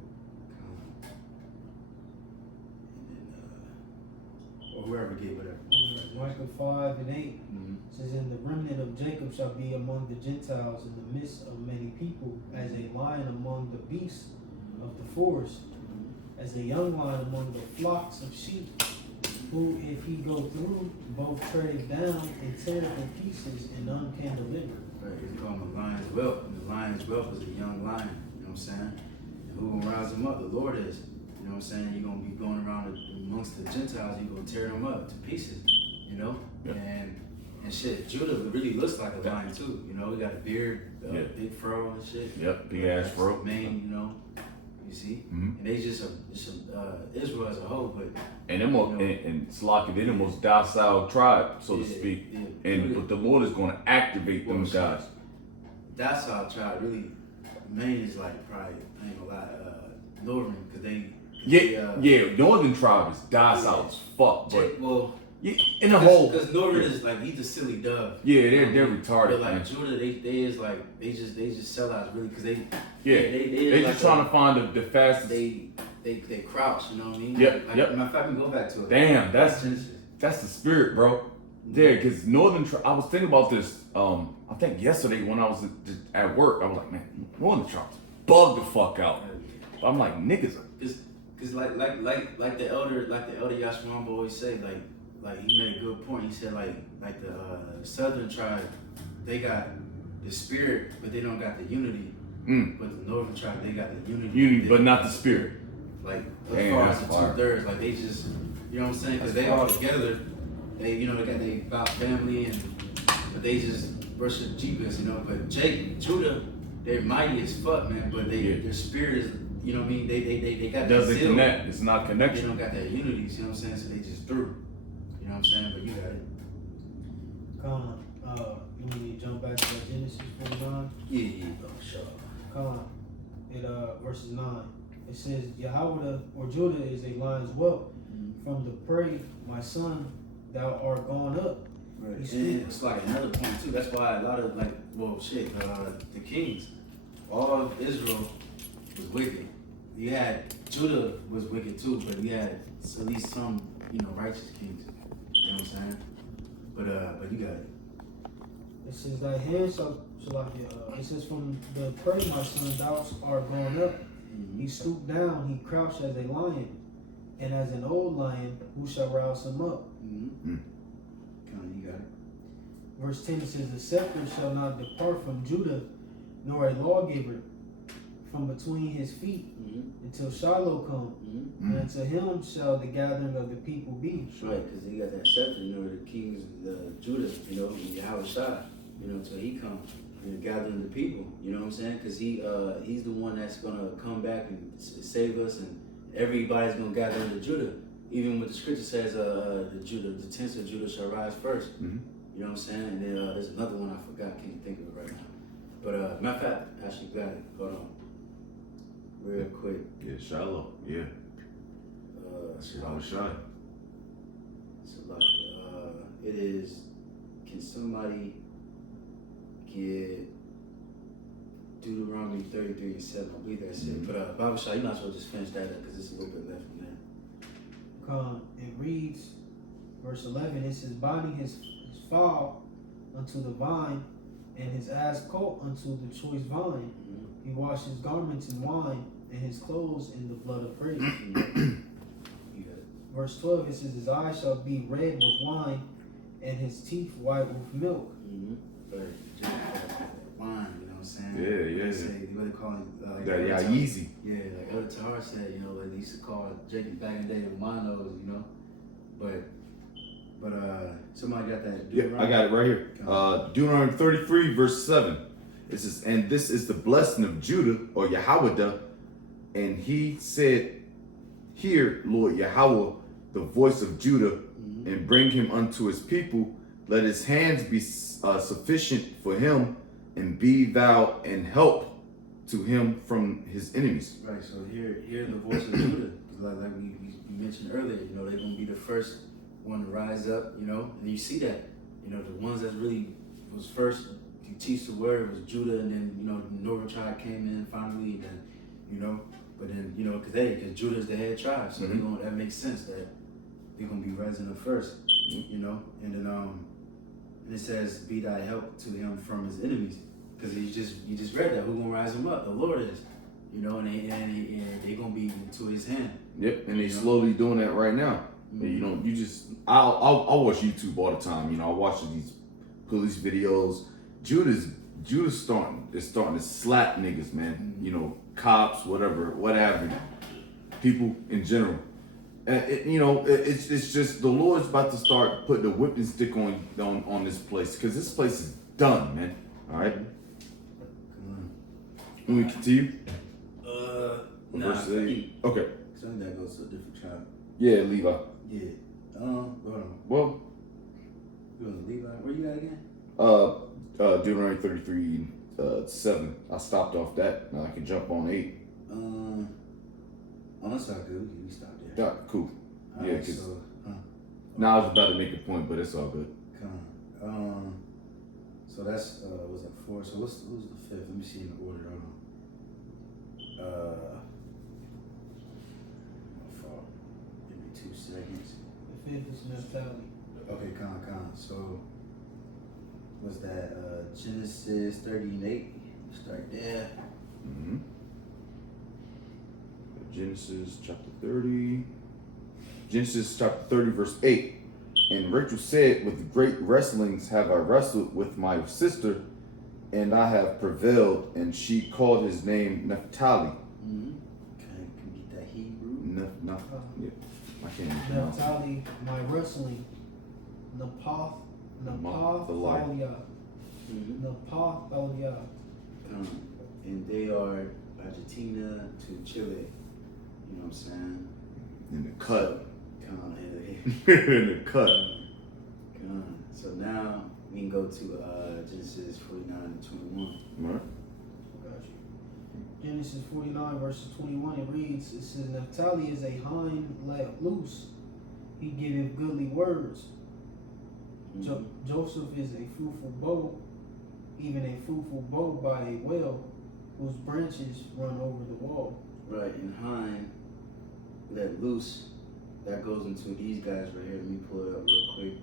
Or whoever gave whatever. Micah 5:8 says, and the remnant of Jacob shall be among the Gentiles in the midst of many people, as a lion among the beasts of the forest, as a young lion among the flocks of sheep, who if he go through, both tread down and tear in pieces, and none can deliver. Right, you call him a lion's whelp, and the lion's whelp is a young lion, you know what I'm saying? And who will rise him up? The Lord is. You know what I'm saying? You're going to be going around amongst the Gentiles, you're going to tear them up to pieces, you know? Yeah. And shit, Judah really looks like a lion too, you know? He got a beard, big fro and shit. Yep, big ass fro. Mane, you know? You see? And they just Israel as a whole, but... And them and Slocky, they're the most docile tribe, so to speak. But the Lord is going to activate them guys. Docile tribe, really, Maine is like probably, I ain't gonna lie, Northern, because they. Yeah, Northern tribe is docile as fuck, but well, in the whole, because Northern is like he's a silly dove. Yeah, they're retarded. But like man. Judah, they is like they just sell out really because they they like just trying to find the fastest. They crouch, you know what I mean? Yep, Like, yep. Matter of fact, we go back to it. Damn, that's the spirit, bro. Yeah, because Northern tribe. I was thinking about this. I think yesterday when I was just at work, I was like, man, Northern tribes bug the fuck out. I'm like, niggas are. Cause like the elder Yashimamba always say like he made a good point. He said like the Southern tribe, they got the spirit, but they don't got the unity. But the Northern tribe, they got the unity, but not the spirit. Like as far as the 2/3, like they just, you know what I'm saying? Because they all together, they they got their about family but they just worship Jesus, you know. But Judah, they're mighty as fuck, man. But their spirit is. You know what I mean? They got that doesn't connect. It's not connection. They don't got that unity. You know what I'm saying? So they just threw. You know what I'm saying? But you got it. You want me to jump back to Genesis 49? Yeah, sure. It verses 9. It says, Yahweh or Judah is a lion's whelp. From the prey, my son, thou art gone up. Right. And it's like another point too. That's why a lot of the kings, all of Israel was wicked. You had Judah was wicked too, but you had at least some, righteous kings. You know what I'm saying? But you got it. It says thy hand it says from the prey, my son, thou art gone up. He stooped down, he crouched as a lion, and as an old lion, who shall rouse him up? You got it. Verse 10 it says, the scepter shall not depart from Judah, nor a lawgiver from between his feet until Shiloh come, and unto him shall the gathering of the people be. Right, because he got that scepter, the kings of Judah, Yahweh Shai, until he comes, gathering the people, you know what I'm saying? Because he's the one that's gonna come back and save us, and everybody's gonna gather under Judah. Even what the scripture says, the tents of Judah shall rise first. You know what I'm saying? And then there's another one I forgot, can't think of it right now. But matter of fact, actually got it. Hold on. Real quick. Yeah, Shiloh. Yeah. Shiloh Shai. It is. Can somebody get Deuteronomy 33:7? I believe that's it. But Bible Shai, you might as well just finish that up because it's a little bit left from there. It reads, verse 11. It says, binding his fowl unto the vine, and his ass colt unto the choice vine. He washed his garments in wine, and his clothes in the blood of praise. Verse 12, it says, his eyes shall be red with wine, and his teeth white with milk. But wine, you know what I'm saying? Yeah. What they call it? That easy. Yeah, like Elder Tahar said, like they used to call Jacob back in the day with winos, But somebody got that. Yeah, I got it right here. Deuteronomy 33, verse 7. It says, and this is the blessing of Judah, or Yahweh, and he said, hear, Lord Yahweh, the voice of Judah, and bring him unto his people. Let his hands be sufficient for him, and be thou an help to him from his enemies. Right, so hear the voice of Judah. Like we mentioned earlier, they're going to be the first one to rise up, and you see that, the ones that really was first to teach the word was Judah, and then, the northern tribe came in finally, and then, but then, because Judah's the head tribe, so that makes sense that they're going to be rising up first, and then, and it says, be thy help to him from his enemies, because you just read that, who's going to rise him up? The Lord is, and they're going to be into his hand. Yep, and they slowly doing that right now. I'll watch YouTube all the time. I watch these police videos. Judah's starting to slap niggas, man. Cops, whatever, people in general. It's just the Lord's about to start putting the whipping stick on this place, because this place is done, man. All right. When we continue. Verse 8. Okay. So I think that goes to a different tribe. Yeah, Levi. Yeah. Hold on. Well, you was Levi. Where you at again? Deuteronomy 33, 7. I stopped off that. Now I can jump on 8. Oh, that's all good. We stop there. Yeah, cool. All Yeah, right, cause so, now I was about to make a point, but it's all good. So that's was that 4? So who's the 5th? Let me see in the order. Hold on. My fault. Give me 2 seconds. The 5th is Naphtali. Okay, con. So was that Genesis 30 and 8? Start there. Mm-hmm. Genesis chapter 30. Genesis chapter 30, verse 8. And Rachel said, with great wrestlings have I wrestled with my sister, and I have prevailed. And she called his name Naphtali. Mm-hmm. Okay, can you get that Hebrew? Yeah, I can't even pronounce it. Naphtali, my wrestling. Napath Elia. Mm-hmm. Napath Elia. And they are Argentina to Chile. You know what I'm saying? In the cut. In the cut. So now we can go to Genesis 49 and 21. Right. Got you. Genesis 49 verses 21, it reads, it says, Naphtali is a hind let loose. He giveth goodly words. Mm-hmm. Joseph is a fruitful bow, even a fruitful bow by a well, whose branches run over the wall. Right, and hind let loose. That goes into these guys right here. Let me pull it up real quick.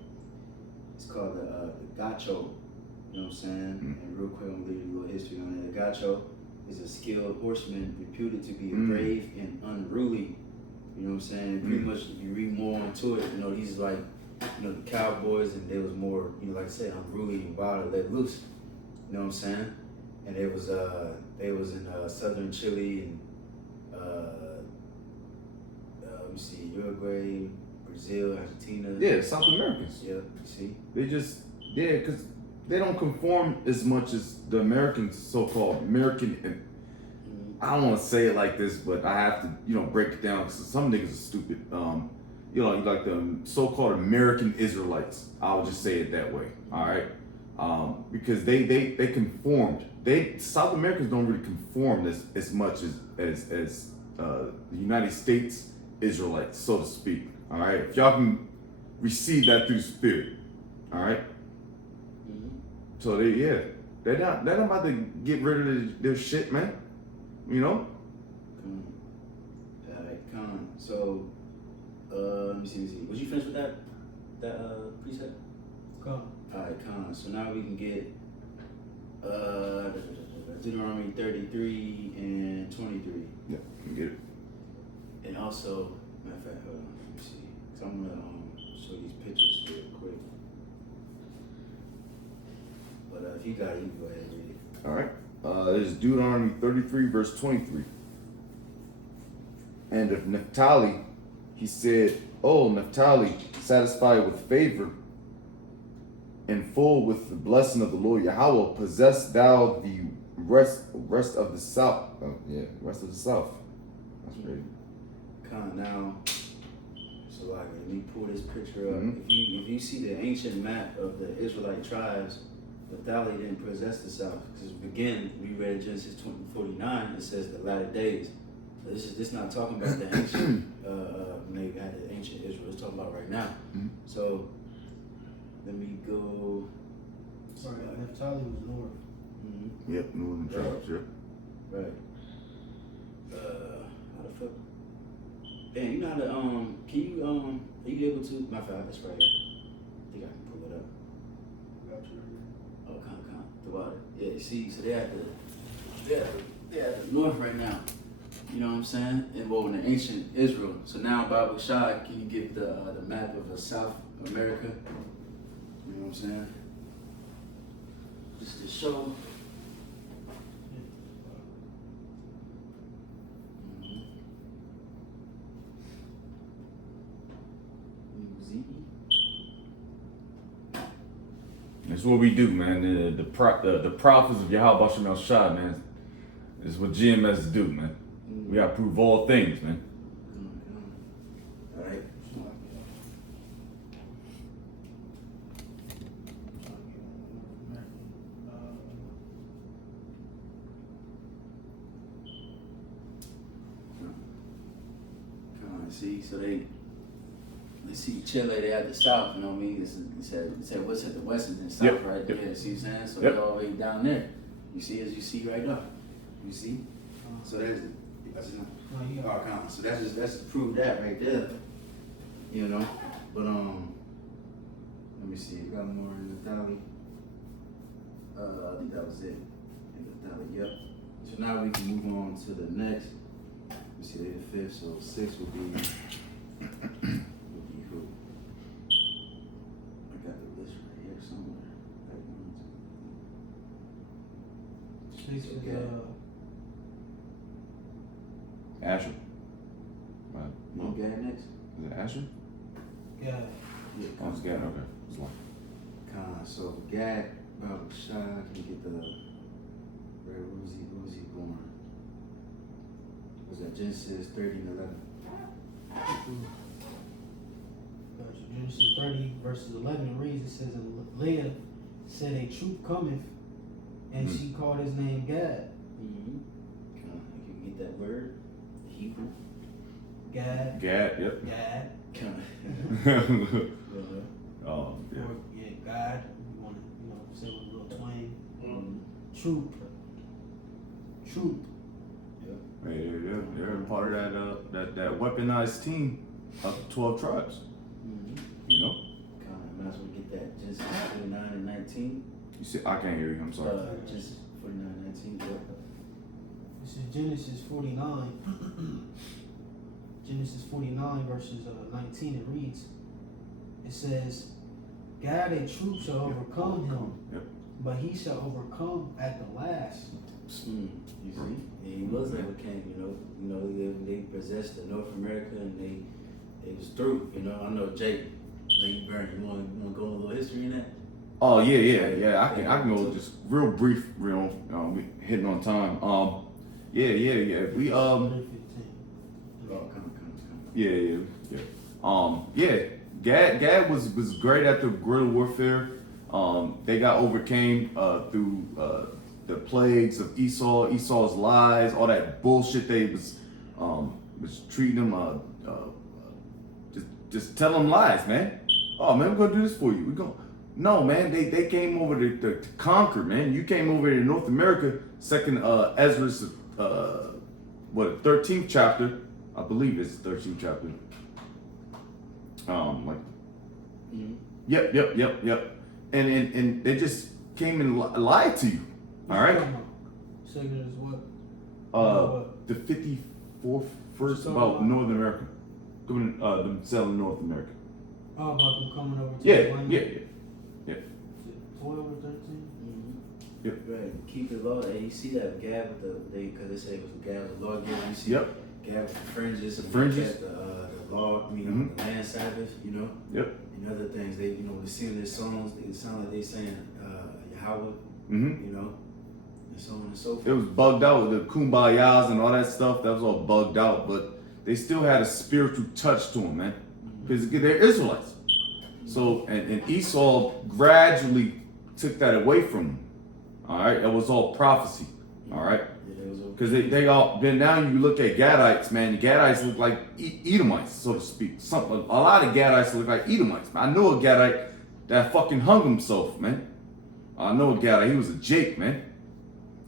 It's called the gacho. You know what I'm saying? Mm. And real quick, I'm gonna leave you a little history on it. The gacho is a skilled horseman reputed to be brave and unruly. You know what I'm saying? Pretty much, if you read more into it, you know, these like, you know, the cowboys, and they was more, you know, like I said, unruly and wild and let loose. You know what I'm saying? And they was in southern Chile and let me see, Uruguay, Brazil, Argentina. Yeah, South Americans. Yeah, you see? They just, yeah, because they don't conform as much as the Americans, so-called American, and I don't want to say it like this, but I have to, you know, break it down because some niggas are stupid. You know, like the so-called American Israelites. I'll just say it that way. All right, because they conformed. South Americans don't really conform as much as the United States Israelites, so to speak. All right, if y'all can receive that through the Spirit. All right. So they're not about to get rid of their shit, man. You know. Alright, so let me see. Was you finished with that preset? Alright, so now we can get Deuteronomy 33 and 23. Yeah, can get it. And also, matter of fact, hold on, let me see. So I'm gonna show these pictures real quick. But if you got it, you can go ahead and read it. All right. This is Deuteronomy 33, verse 23. And of Naphtali, he said, O Naphtali, satisfied with favor and full with the blessing of the Lord Yahweh, possess thou the rest of the south. Oh, yeah, rest of the south. That's great. Now, so like, let me pull this picture up. If you see the ancient map of the Israelite tribes, Naphtali didn't possess the south. Because again, we read Genesis 49, it says the latter days. So this is not talking about the ancient, when they had the ancient Israel. It's talking about right now. So let me go. Right, Naphtali was north. Yep, northern tribes, yep. Right. How the fuck? Damn, you know how to, are you able to, my fault, that's right here. I think I can pull it up. Oh, come, the water. Yeah, see, so they're at the north right now. You know what I'm saying? And well, in the ancient Israel. So now, Bible Shai, can you give the map of South America? You know what I'm saying? Just to show. That's what we do, man. The prophets of Yahweh Shem Shai, man, is what GMS do, man. We gotta prove all things, man. All right. See, so they see Chile, they at the south, you know what I mean? It said what's at the west and the south, Yep. right there. Yep. See what I'm saying? So Yep. they're all the way down there. You see, as you see right now. You see? So that's so that's to prove that right there. You know? But let me see, we got more in the tally. I think that was it. In the tally, yep. So now we can move on to the next. Let me see, they the fifth, so 6 would be who? I got the list right here somewhere. Six is Asher. You want Gad next? Is it Asher? yeah. Yeah, Oh, it's Gad. Okay. It's like So Gad, Baba Shah, can you get the where was he born? Was that Genesis 30 and 11? Genesis 30 verses 11 it reads, it says, and Leah said, a troop cometh, and she called his name Gad. Mm-hmm. You can get that word, Hebrew. Gad. Gad. Yep. Gad. Oh yeah. Or, yeah, God. You want to, say with a little twang. Mm-hmm. Troop. Hey, they're part of that weaponized team of 12 tribes. Mm-hmm. You know. Might as well get that Genesis 49 and 19. You see, I can't hear you. I'm sorry. Genesis 49 and 19. This is Genesis 49. Genesis 49 verses 19 it reads, it says, God a troop shall overcome him, Yep. but he shall overcome at the last. You see, and he was overcame. You know, they possessed the North America, and they was through. You know, I know Jake. You want to go a little history in that? Oh yeah. I can go just real brief, we hitting on time. Yeah. We Yeah. Gad was great at the guerrilla warfare. They got overcame through the plagues of Esau's lies, all that bullshit they was treating them. Just tell them lies, man. Oh man, we're gonna do this for you. No, man. They came over to conquer, man. You came over to North America. Second Ezra's 13th chapter. I believe it's the 13th chapter. Yep. And they just came and lied to you. All right. Segment is what? The 54th verse about North America. Them selling North America. Oh, about them coming over to Yeah. 12 or 13? Yep. Right. Keep it low. And you see that Gad with because they say it was the Gad with lawgiver. You see Yep. Gad with the fringes. The fringes. The law, the land Sabbath, Yep. And other things. They, they sing their songs. It sound like they saying Yahweh, Mm-hmm. and so on and so forth. It was bugged out with the kumbayas and all that stuff. That was all bugged out, but they still had a spiritual touch to them, man. Because they're Israelites. So, and Esau gradually took that away from them. All right, that was all prophecy. All right, because they all. Then now you look at Gadites, man. The Gadites look like Edomites, so to speak. A lot of Gadites look like Edomites. I know a Gadite that fucking hung himself, man. I know a Gadite. He was a Jake, man.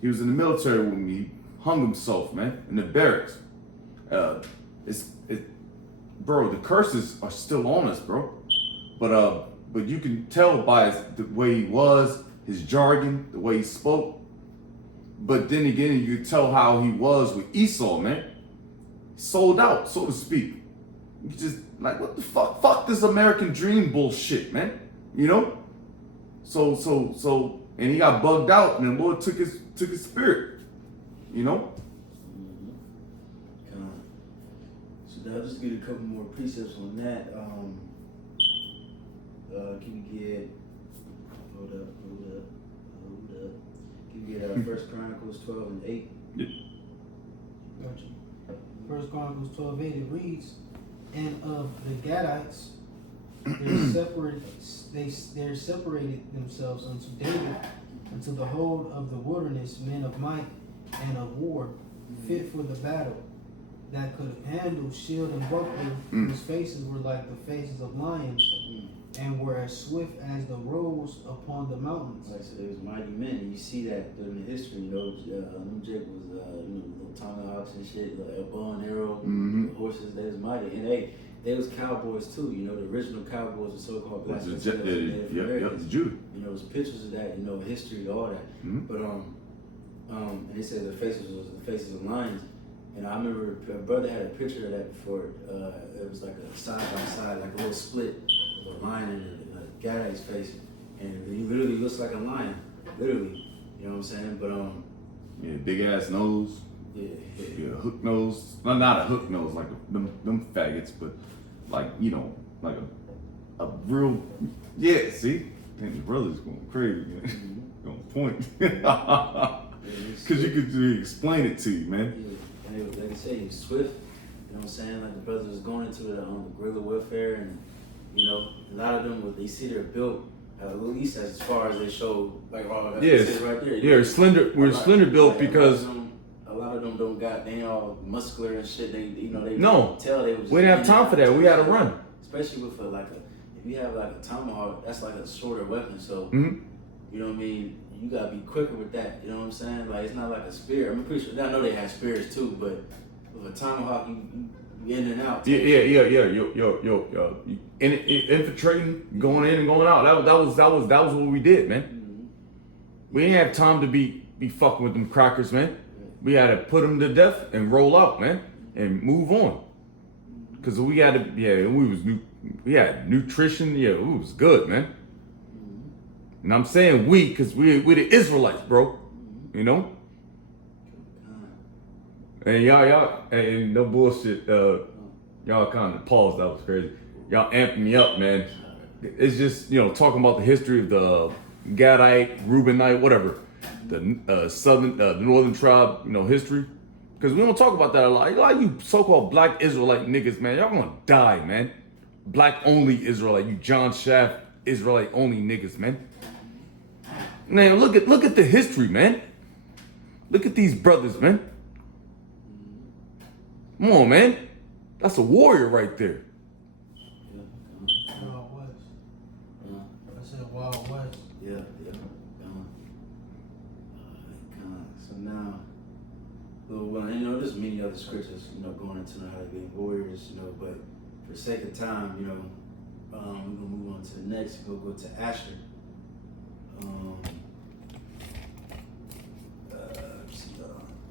He was in the military with me. He hung himself, man, in the barracks. Bro, the curses are still on us, bro. But you can tell by the way he was, his jargon, the way he spoke. But then again, you can tell how he was with Esau, man. Sold out, so to speak. You just like, what the fuck? Fuck this American dream bullshit, man. So, and he got bugged out, and the Lord took his spirit. So now just get a couple more precepts on that. Can you get hold up. Can you get 1 Chronicles 12 and 8? Yeah. Gotcha. 1 Chronicles 12:8 it reads, and of the Gadites they're separated themselves unto David, unto the whole of the wilderness, men of might and of war, fit for the battle. that could handle shield and buckler, whose faces were like the faces of lions, and were as swift as the roes upon the mountains. Like I said, it was mighty men. And you see that during the history, them Jake was, little tomahawks and shit, like a bow and arrow, the horses, they was mighty. And they was cowboys too, the original cowboys were so-called black Native Americans. Judah. There's pictures of that, history, all that. But, and they said the faces was the faces of lions. And I remember a brother had a picture of that before. It was like a side by side, like a little split of a lion and a guy's face, and he literally looks like a lion, literally. You know what I'm saying? But yeah, big ass nose. Yeah, hook nose. Well, not a hook nose like them faggots, but like like a real. Yeah, see, I think the brother's going crazy, man. Going point. Because you could explain it to you, man. Yeah. And like I said, he was swift, what I'm saying? Like the brothers was going into it on the guerrilla warfare, and a lot of them, they see they're built, at least as far as they show, like all that right there. Yeah, slender. We're slender built because a lot of them don't got, they all muscular and shit. They no, tell they was. We didn't have time for that. We had to run. Especially with if you have like a tomahawk, that's like a shorter weapon. So you know what I mean. You gotta be quicker with that, you know what I'm saying? Like it's not like a spear. I'm pretty sure. I know they have spears too, but with a tomahawk, you in and out. Yeah. Infiltrating, going in and going out. That was what we did, man. We didn't have time to be fucking with them crackers, man. We had to put them to death and roll out, man, and move on. Cause we had to, we had nutrition. Yeah, it was good, man. And I'm saying we, because we the Israelites, bro. And y'all, and no bullshit, y'all kind of paused, that was crazy. Y'all amped me up, man. It's just, talking about the history of the Gadite, Reubenite, whatever. The the northern tribe, history. Because we don't talk about that a lot. A lot of you so-called black Israelite niggas, man, y'all gonna die, man. Black only Israelite, you John Shaft Israelite only niggas, man. Man, look at the history, man. Look at these brothers, man. Come on, man. That's a warrior right there. Wild West. I said Wild West. Yeah. So now, well, there's many other scriptures, going into how to be warriors, but for sake of time, we're gonna move on to the next. We'll go to Asher.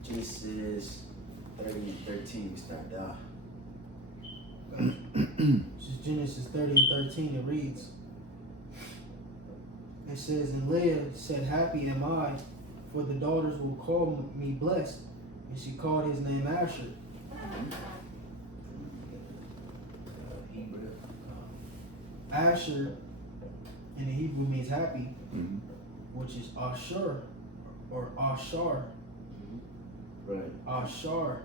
Genesis 30 and 13, we start out. This is Genesis 30 and 13, it reads. It says, and Leah said, happy am I, for the daughters will call me blessed. And she called his name Asher. Asher in the Hebrew means happy, which is Ashur or Ashar. Right. Ashar.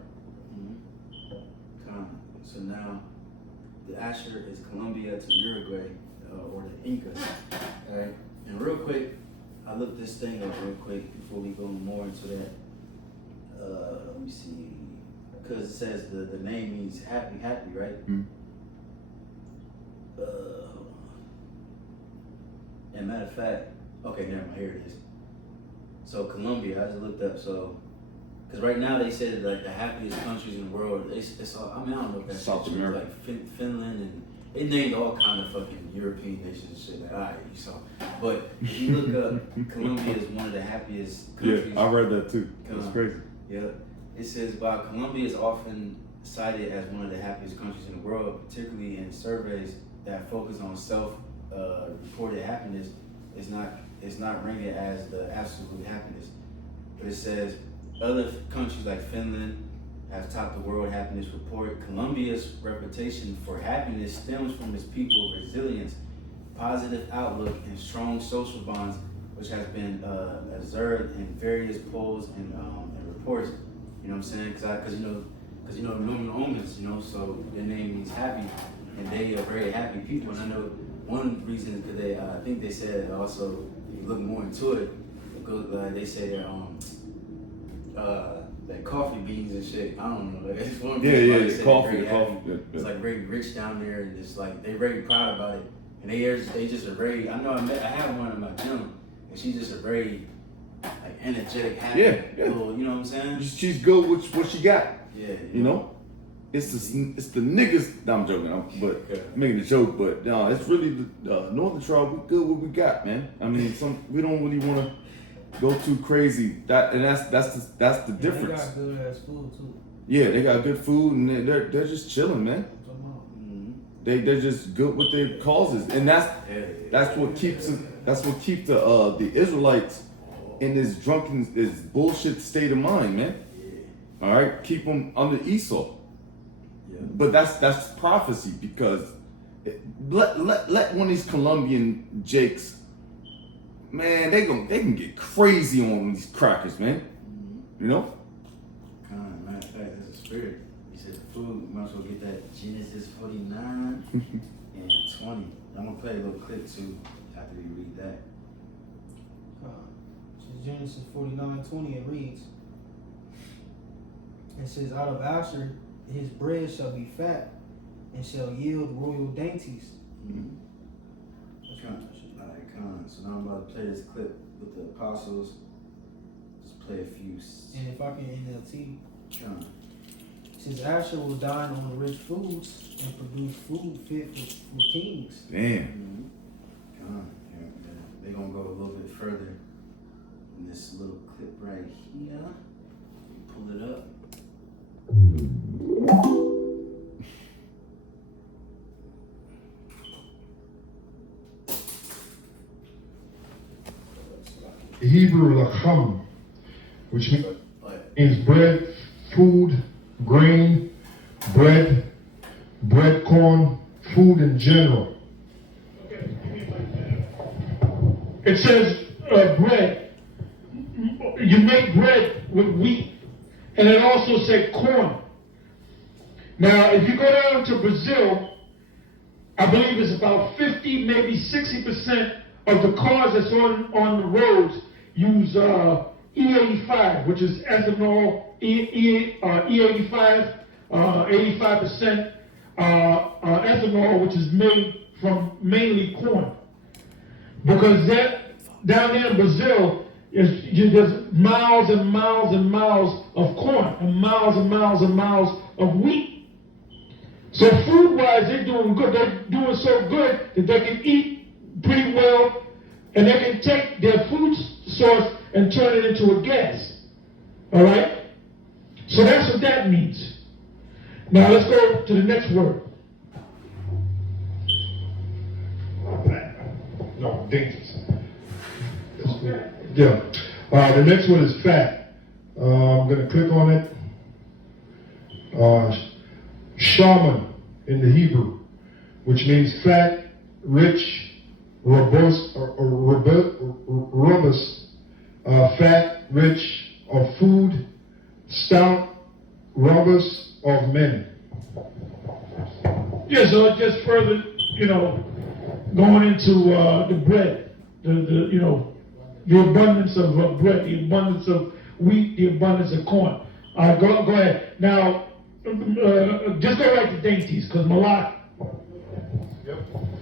So now, the Asher is Colombia to Uruguay, or the Incas. All right. And real quick, I looked this thing up real quick before we go more into that. Let me see, because it says the name means happy, right? And matter of fact, okay, never mind, here it is. So Colombia, I just looked up, because right now they said like the happiest countries in the world, it's all, I don't know if that's South America, like Finland, and they named all kind of fucking European nations and shit, like, all right, you saw. But if you look up, Colombia is one of the happiest countries. Yeah, I read that too. That's crazy. Yeah. It says, while Colombia is often cited as one of the happiest countries in the world, particularly in surveys that focus on self-reported happiness, it's not ranked as the absolute happiness. But it says other countries like Finland have topped the World Happiness Report. Colombia's reputation for happiness stems from its people's resilience, positive outlook, and strong social bonds, which has been observed in various polls and reports. You know what I'm saying? Because Norman Omens, so their name means happy, and they are very happy people. And I know one reason is because they, I think they said also, if you look more into it, they say that that coffee beans and shit. I don't know. Like, it's one Yeah, said coffee, very coffee. happy. Yeah. It's like very rich down there, and it's like they very proud about it. And they just are very. I know I have one in my gym, and she's just a very like energetic, happy Yeah. little. You know what I'm saying? She's good with what she got. Yeah. You know, it's the niggas. No, I'm joking. I'm making a joke, but no, it's really the Northern Tribe. We good what we got, man. I mean, we don't really want to go too crazy. That's the They difference. got good ass food too. Yeah, they got good food and they're just chilling, man. Mm-hmm. They're just good with their causes, and that's what keeps the Israelites in this bullshit state of mind, man. All right, keep them under Esau. Yeah. But that's prophecy, because let one of these Colombian jakes, man, they can get crazy on these crackers, man. Mm-hmm. You know. Matter of fact, that's a spirit. He said food. Might as well get that Genesis 49 and 20. I'm gonna play a little clip too after we read that. Genesis 49:20, it reads, it says, out of Asher his bread shall be fat and shall yield royal dainties. Mm-hmm. Alright, so now I'm about to play this clip with the apostles. Just play a few. And if I can NLT, Con. it says Asher will dine on rich foods and produce food fit for kings. Damn. Mm-hmm. They're gonna go a little bit further in this little clip right here. Pull it up. The Hebrew lacham, which means bread, food, grain, bread, corn, food in general. It says bread. You make bread with wheat, and it also said corn. Now, if you go down to Brazil, I believe it's about 50, maybe 60% of the cars that's on the roads use E85, which is ethanol, E85, 85% ethanol, which is made from mainly corn. Because down there in Brazil, there's miles and miles and miles of corn and miles and miles and miles of wheat. So food-wise, they're doing good. They're doing so good that they can eat pretty well, and they can take their food source and turn it into a gas. All right? So that's what that means. Now let's go to the next word. No, dainties. Yeah. The next one is fat. I'm going to click on it. Shaman in the Hebrew, which means fat, rich, robust, fat, rich of food, stout, robust of men. Yeah, so it just further, going into the bread, the abundance of bread, the abundance of wheat, the abundance of corn. Go ahead. Now, just go right to dainties, because Malak. Yep.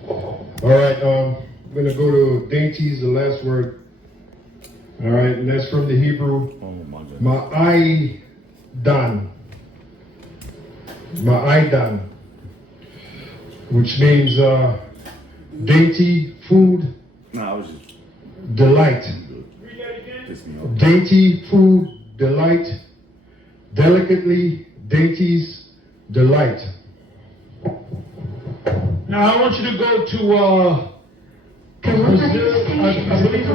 All right, I'm going to go to dainties, the last word. All right, and that's from the Hebrew. Oh my goodness. Ma'aidan, which means dainty, food, Nah, I was just delight. pissed me off. Dainty, food, delight, delicately, dainties, delight. Now I want you to go to Brazil. I believe it's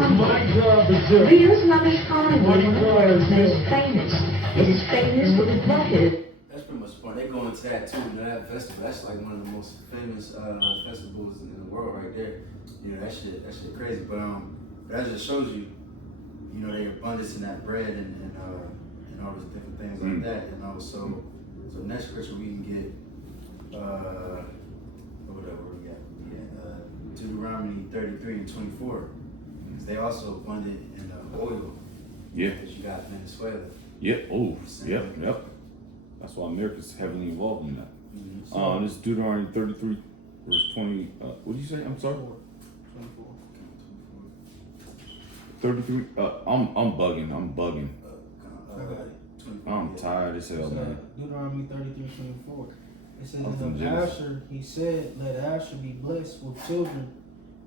Brazil. Rio's lovely Hollywood, one of the world's most famous. It is famous for its votive. That's pretty much fun. They go into that too, that festival. That's like one of the most famous festivals in the world right there. That shit crazy. But that just shows you, their abundance in that bread and all those different things like that. So next scripture we can get whatever we got. Deuteronomy 33 and 24. Because they also abundant in oil. Yeah. Because you got Venezuela. Yep. Oh, yep. That's why America's heavily involved in that. Mm-hmm. This is Deuteronomy 33, verse 20. What did you say? I'm sorry. 24. 33. I'm bugging. I'm 24. tired as hell, man. Deuteronomy 33:24. It says, I'm from "And of Genesis. Asher he said, Let Asher be blessed with children,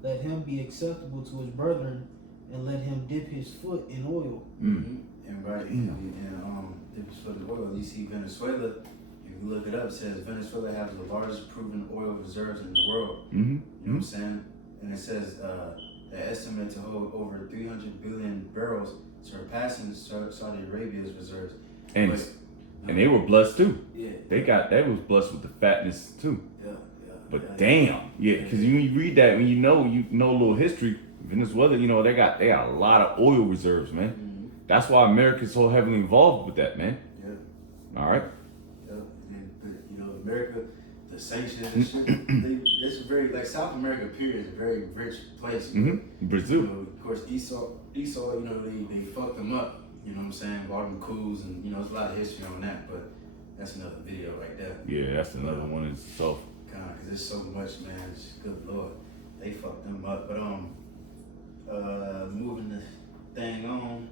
let him be acceptable to his brethren, and let him dip his foot in oil." Mm. And right, and dip his foot in oil. You see Venezuela, if you look it up, it says Venezuela has the largest proven oil reserves in the world. Mm-hmm. You know what I'm saying? And it says they're estimated to hold over 300 billion barrels, surpassing Saudi Arabia's reserves. And they were blessed too. Yeah. They was blessed with the fatness too. Yeah. But damn, because when you read that, when you know a little history, Venezuela, they got a lot of oil reserves, man. Mm-hmm. That's why America's so heavily involved with that, man. Yeah. All right. Yeah. And, America, the sanctions and shit. It's a very South America. Period is a very rich place. Mm-hmm. Brazil. Of course, Esau. They fucked them up. You know what I'm saying? All them coups and there's a lot of history on that. But that's another video right there. Yeah, that's another one in itself. Because there's so much, man. It's, good Lord, they fucked them up. But moving the thing on,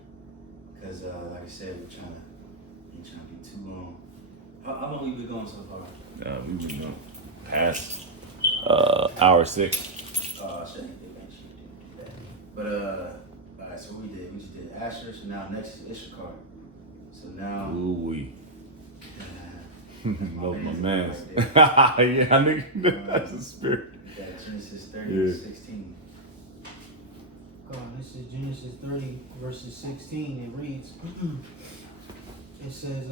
because like I said, we ain't trying to be too long. How long we been going so far? We've been past hour 6. Shit, ain't shit. But all right. So we just did Asher. So now next is Issachar. So now. Ooh wee. No, my man. Right Yeah, I knew that's the spirit. We got Genesis 30 Yeah. 16. This is Genesis 30 verses 16. It reads, it says,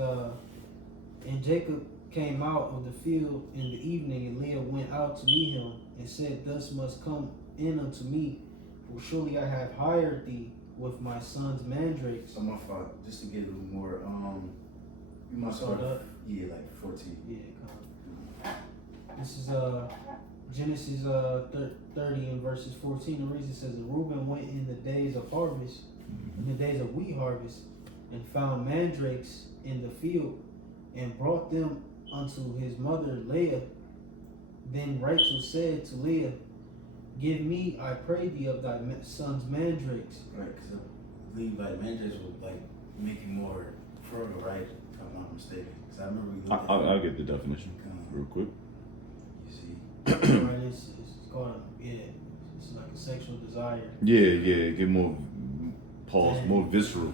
"And Jacob came out of the field in the evening, and Leah went out to meet him, and said, Thus must come in unto me, for surely I have hired thee with my son's mandrakes." So my fault. Just to get a little more. You must Start start up. Yeah, like 14. Yeah, come on. This is Genesis 30 and verses 14. The reason says, "And Reuben went in the days of harvest, in the days of wheat harvest, and found mandrakes in the field, and brought them unto his mother Leah. Then Rachel said to Leah, Give me, I pray thee, of thy son's mandrakes." Right, because I believe mandrakes would make you more fertile, right? If I'm not mistaken. Because I remember we looked at I'll get the definition real quick. You see. Right, it's called, it's like a sexual desire. Yeah, get more pause, more visceral.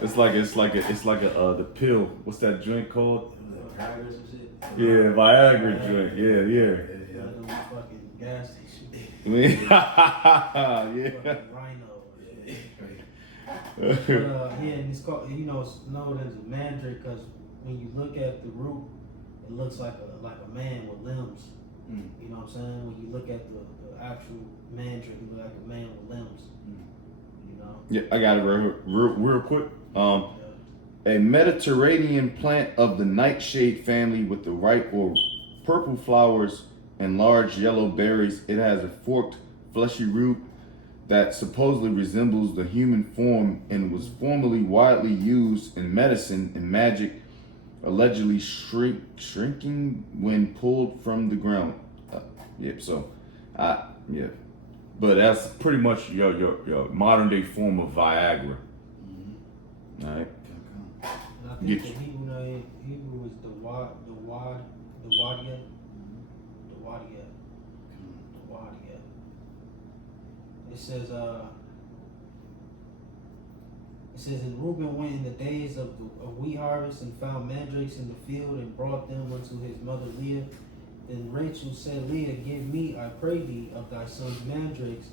It's like the pill. What's that drink called? Viagra or some shit? Yeah, Viagra drink. Yeah. Them fucking gas station. Yeah. Fucking rhino. Right. And it's called, it's known as a mandrake because when you look at the root, it looks like a man with limbs. Mm. You know what I'm saying? When you look at the actual mandrake, it looks like a man with limbs. You know? Yeah, I got it real quick. A Mediterranean plant of the nightshade family with the ripe or purple flowers and large yellow berries. It has a forked, fleshy root that supposedly resembles the human form and was formerly widely used in medicine and magic, allegedly shrinking when pulled from the ground. But that's pretty much your modern day form of Viagra. Mm-hmm. All right. And I think Get the Hebrew was the wadia. It says, "And Reuben went in the days of wheat harvest and found mandrakes in the field and brought them unto his mother Leah. Then Rachel said, Leah, give me, I pray thee, of thy son's mandrakes.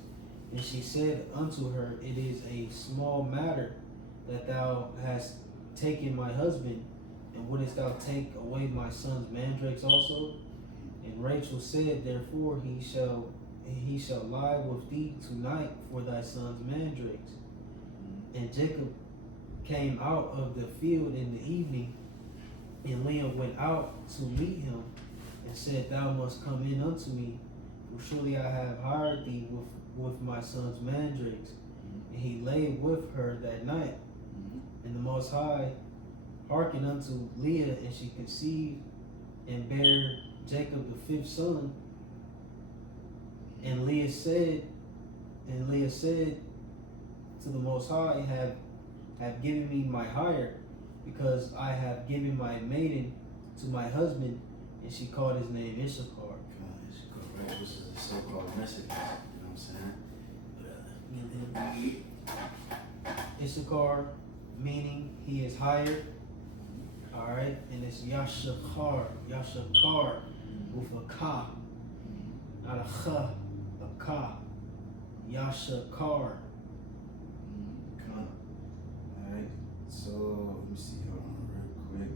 And she said unto her, It is a small matter that thou hast taken my husband, and wouldest thou take away my son's mandrakes also? And Rachel said, Therefore he shall lie with thee tonight for thy son's mandrakes. And Jacob came out of the field in the evening, and Leah went out to meet him, and said, Thou must come in unto me, for surely I have hired thee with my son's mandrakes. And he lay with her that night. And the Most High hearkened unto Leah, and she conceived and bare Jacob the 5th son. And Leah said to the Most High, have given me my hire, because I have given my maiden to my husband. And she called his name Issachar. Right? This is a so-called message. You know what I'm saying? Issachar, meaning he is hired. Alright, and it's Yashakar with a ka, not a ch, a ka. Yashakar. Alright, so let me see, hold on real quick.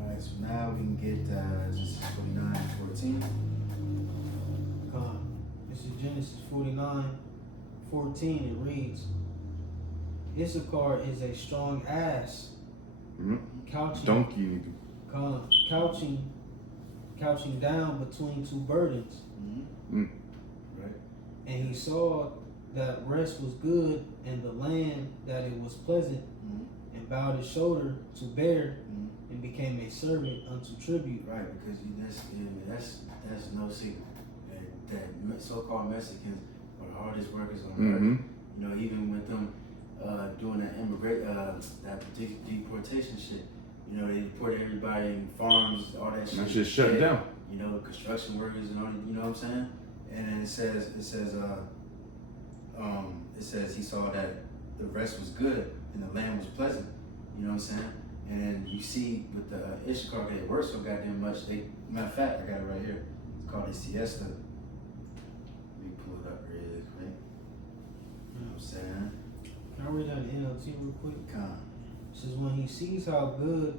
Alright, so now we can get Genesis 49:14. This is Genesis 49:14. It reads, Issachar is a strong ass, couching, Donkey. couching down between two burdens. Right. And he saw that rest was good, and the land that it was pleasant, and bowed his shoulder to bear, and became a servant unto tribute. Right, because that's no secret. That so-called Mexicans are the hardest workers on earth. You know, even with them doing that that particular deportation shit. You know, they deported everybody in farms, all that shit. That shit shut down. You know, construction workers and all. You know what I'm saying? And then it says he saw that the rest was good and the land was pleasant. You know what I'm saying? And then you see with the Issachar, they work so goddamn much. Matter of fact, I got it right here. It's called a siesta. Let me pull it up really quick. You know what I'm saying? Can I read that in NLT real quick? Come. It says, when he sees how good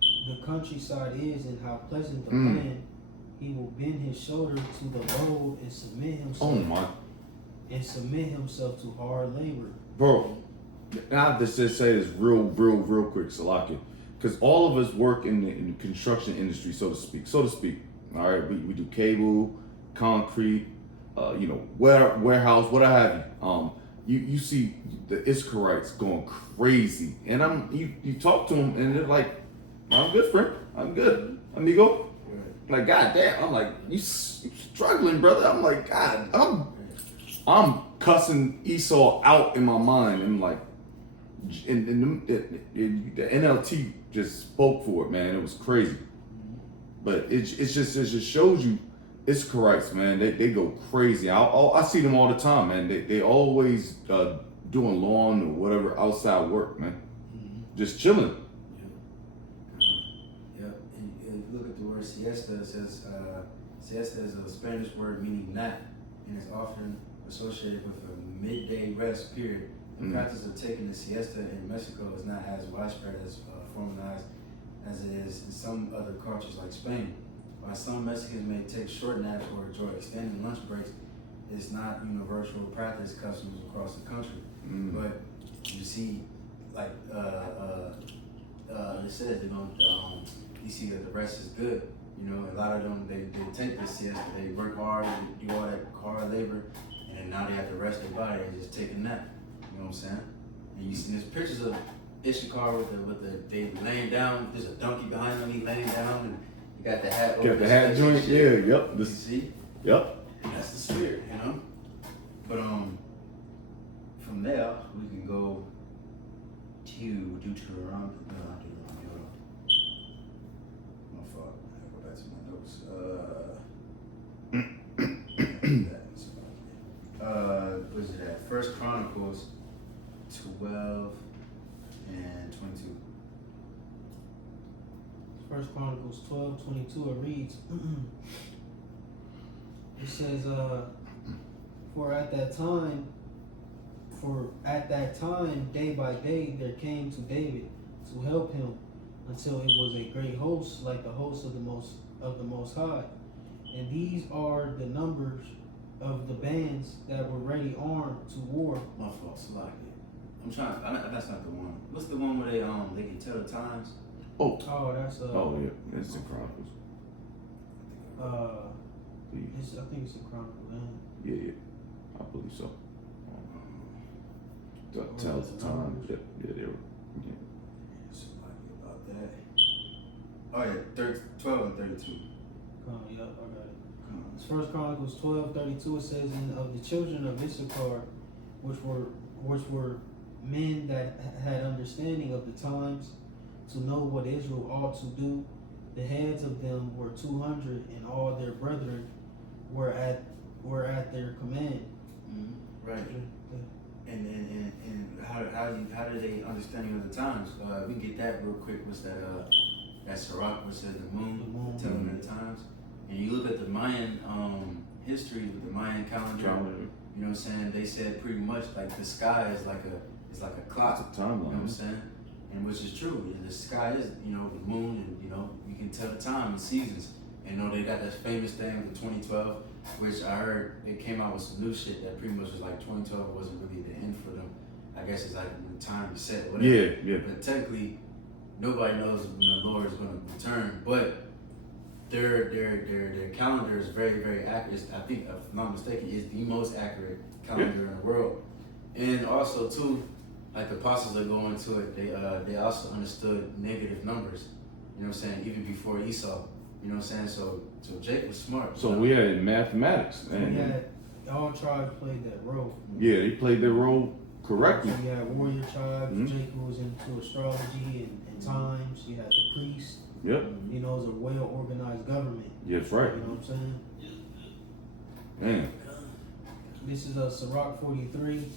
the countryside is and how pleasant the land, he will bend his shoulder to the load and submit himself to hard labor. Bro, now this just say this real quick, Salaki, because all of us work in the construction industry, so to speak. All right, we do cable, concrete, warehouse, what have you. You see the Issacharites going crazy, and you talk to them, and they're like, "I'm good, friend. I'm good, amigo." Like, God damn, I'm like, you struggling, brother. I'm like, God, I'm cussing Esau out in my mind, and like, and the NLT just spoke for it, man. It was crazy, but it just shows you Issacharites, man. They go crazy. I see them all the time, man. They always doing lawn or whatever outside work, man. Just chilling. Look at the word siesta. It says siesta is a Spanish word meaning nap, and is often associated with a midday rest period. The practice of taking a siesta in Mexico is not as widespread as formalized as it is in some other cultures like Spain. While some Mexicans may take short naps or enjoy extended lunch breaks, it's not universal practice customs across the country. But you see, like it says, you see that the rest is good. You know, a lot of them, they take this siesta, they work hard, they do all that hard labor, and then now they have to rest their body and just take a nap. You know what I'm saying? And you see there's pictures of Issachar they laying down, there's a donkey behind them, he laying down, and he got the hat over. Got the hat joint, yeah, yep. You see? Yep. That's the spirit, you know? But from there, we can go to Deuteronomy. My fault. I gotta go back to my notes. What is it at? First Chronicles 12 and 22. First Chronicles 12:22. It reads. It says, for at that time, day by day, there came to David to help him, until it was a great host, like the host of the Most High. And these are the numbers of the bands that were ready armed to war. My fault, Salaki. That's not the one. What's the one where they can tell the times? Oh, that's yeah, it's the Chronicles. I think it's the Chronicle. Yeah. I So that tells the time. Yeah, they were. Yeah. Somebody about that. Oh yeah, 12 and 32. Yep, I got it. It's First Chronicles 12:32. It says, "And of the children of Issachar, which were men that had understanding of the times, to know what Israel ought to do, the heads of them were 200, and all their brethren were at their command." Right. And how do they understanding of the times? We can get that real quick. What's that Sirach, which says the moon, telling them the times. And you look at the Mayan history with the Mayan calendar. You know what I'm saying? They said pretty much like the sky is like a clock. It's a timeline. You know what I'm saying? And which is true. And the sky is, the moon, and you can tell the time and seasons. And they got that famous thing of the 2012, which I heard it came out with some new shit that pretty much was like 2012 wasn't really the end for them. I guess it's like the time is set, whatever. Yeah. But technically, nobody knows when the Lord is going to return. But their calendar is very, very accurate. I think, if I'm not mistaken, is the most accurate calendar in the world. And also too, like the apostles that go into it, they also understood negative numbers. You know what I'm saying? Even before Esau. You know what I'm saying? So Jake was smart. So we had mathematics. We had all tribes played that role. Yeah, they played their role correctly. So you had warrior tribes. Jake was into astrology and times. You had the priest. Yep. It was a well organized government. Yeah, that's right. You know what I'm saying? Man. This is Sirach 43.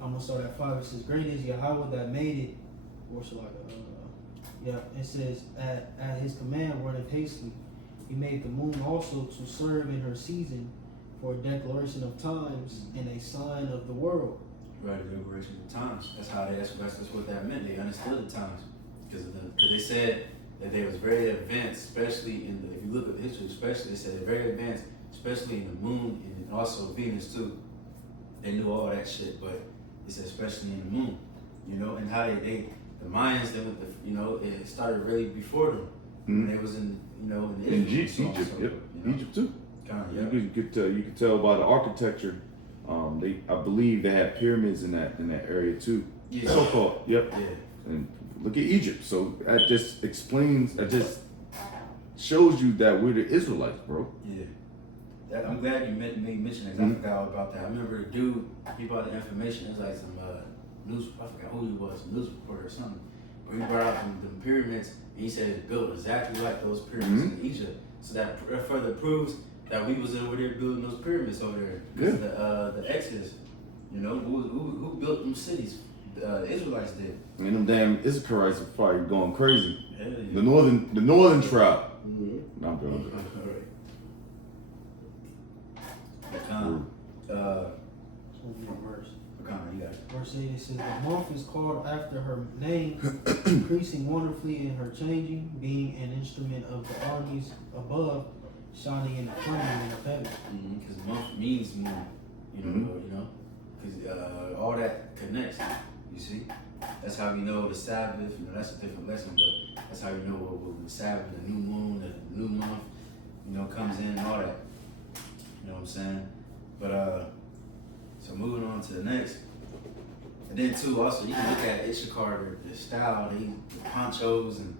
I'm gonna start at 5. It says, "Great is Yahweh that made it." Or shall I go? It says, at his command runneth hastily. He made the moon also to serve in her season, for a declaration of times and a sign of the world. Right, the declaration of times. That's what that meant. They understood the times because they said that they was very advanced, especially if you look at the history, especially they said they're very advanced, especially in the moon and also Venus too. They knew all that shit, but it said especially in the moon, and how the Mayans, it started really before them. When they was in Israel. Egypt, Egypt too. Yeah. You could tell by the architecture. I believe they had pyramids in that area too. Yeah. So called. Yep. Yeah. And look at Egypt. So that just shows you that we're the Israelites, bro. Yeah. I'm glad you mentioned that because I forgot all about that. I remember the dude, he brought the information. It was like some news, I forgot who he was, a news reporter or something. But he brought out the pyramids, and he said it's built exactly like those pyramids in Egypt. So that further proves that we was over there building those pyramids over there. Because the Exodus, who built them cities? The Israelites did. And them damn Issacharites are probably going crazy. Hell yeah. The northern tribe. No, I'm joking. Verse 8, it says, "The month is called after her name, increasing wonderfully in her changing, being an instrument of the armies above, shining in the firmament of heaven." Because month means moon, because all that connects. You see, that's how we know the Sabbath. That's a different lesson, but that's how we know what the Sabbath, the new moon, the new month, comes in, and all that. You know what I'm saying? But so moving on to the next. And then too, also you can look at Issachar, the style, the ponchos, and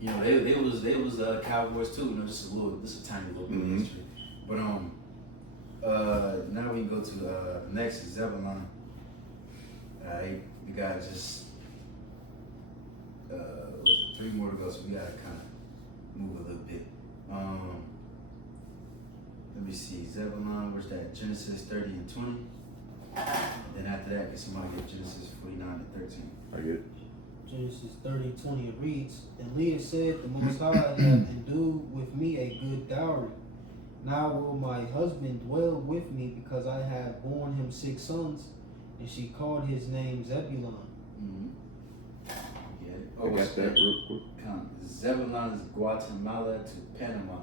they was cowboys too. Just a tiny little bit of history. But now we can go to the next is Zebulon. We got just 3 more to go, so we gotta kind of move a little bit. Let me see, Zebulon. Where's that? Genesis 30 and 20. Then after that, get somebody get Genesis 49 and 13. I get it. Genesis 30:20 it reads, "And Leah said, The Most High hath endued with me a good dowry. Now will my husband dwell with me, because I have borne him 6 sons. And she called his name Zebulon." Yeah. I got that real quick. Zebulon is Guatemala to Panama,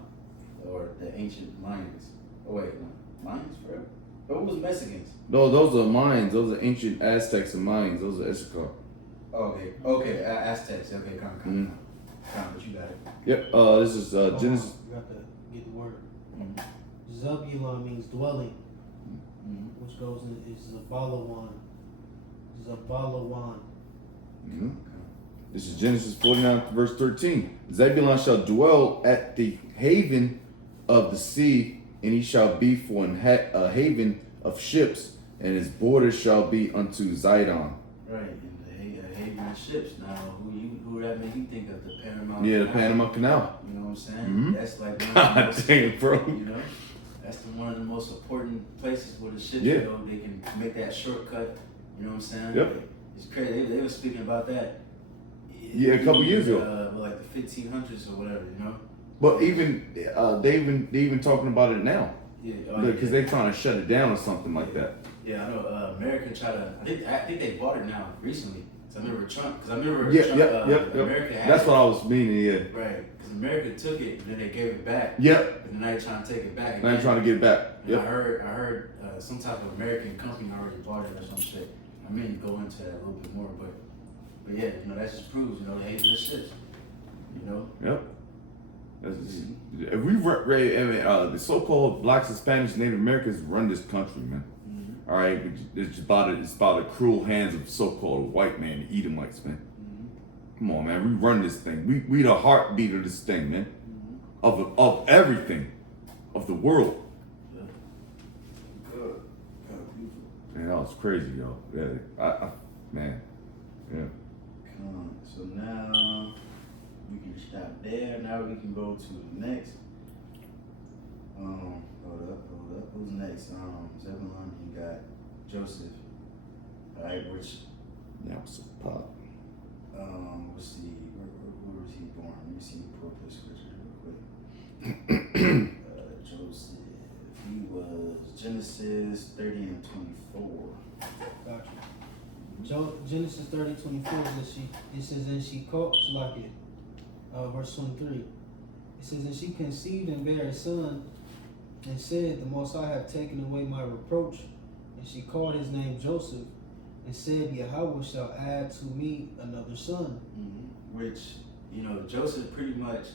or the ancient Mayans. Oh wait, no. Mayans forever? But it was Mexicans. No, those are Mayans. Those are ancient Aztecs and Mayans. Those are Issachar. Okay, Aztecs. Okay, come, but you got it. Yep. This is Genesis. You got to get the word. Zebulon means dwelling, which goes in is Zabalawan. Zabalawan. Mm-hmm. This is Genesis 49, verse 13. Zebulun shall dwell at the haven of the sea, and he shall be for a haven of ships, and his borders shall be unto Zidon. Right, and the haven of ships. Now, who that make you think of? The Panama Yeah, the Canal. Panama Canal. You know what I'm saying? Mm-hmm. That's like one of the most, Damn, bro. you know, that's one of the most important places where the ships go. They can make that shortcut. You know what I'm saying? Yep. Like, it's crazy. They were speaking about that. Yeah, a couple years ago. Like the 1500s or whatever, you know. But even they even talking about it now. Yeah, Because they're trying to shut it down or something like that. Yeah, I know. America tried to. I think they bought it now recently. Cause I remember Trump. Cause I remember Trump, America had That's it. what I was meaning. Yeah. Right. Cause America took it and then they gave it back. Yep. And now they're trying to take it back. Now they're trying to get it back. And Yep. I heard some type of American company already bought it or some shit. I mean, go into that a little bit more, but yeah, you know, that just proves, you know, they hate the shit. You know. Yep. If we the so-called blacks, Hispanics, Native Americans run this country, man. Mm-hmm. All right, it's about the cruel hands of so-called white man, the Edomites, man. Mm-hmm. Come on, man, we run this thing. We the heartbeat of this thing, man. Mm-hmm. Of everything, of the world. Yeah. Good. Man, that was crazy, yo. Yeah, man, yeah. So now we can stop there. Now we can go to the next. Hold up. Who's next? Zebulun, you got Joseph. Alright, which That was a pop. let's see, where was he born? Let me see, pull up this scripture real quick. Joseph, he was Genesis 30 and 24. Gotcha. Genesis 30:24 it says, and she called, like it, verse 23. It says, and she conceived and bare a son, and said, the Most High have taken away my reproach. And she called his name Joseph, and said, Yahweh shall add to me another son. Mm-hmm. Which, you know, Joseph pretty much,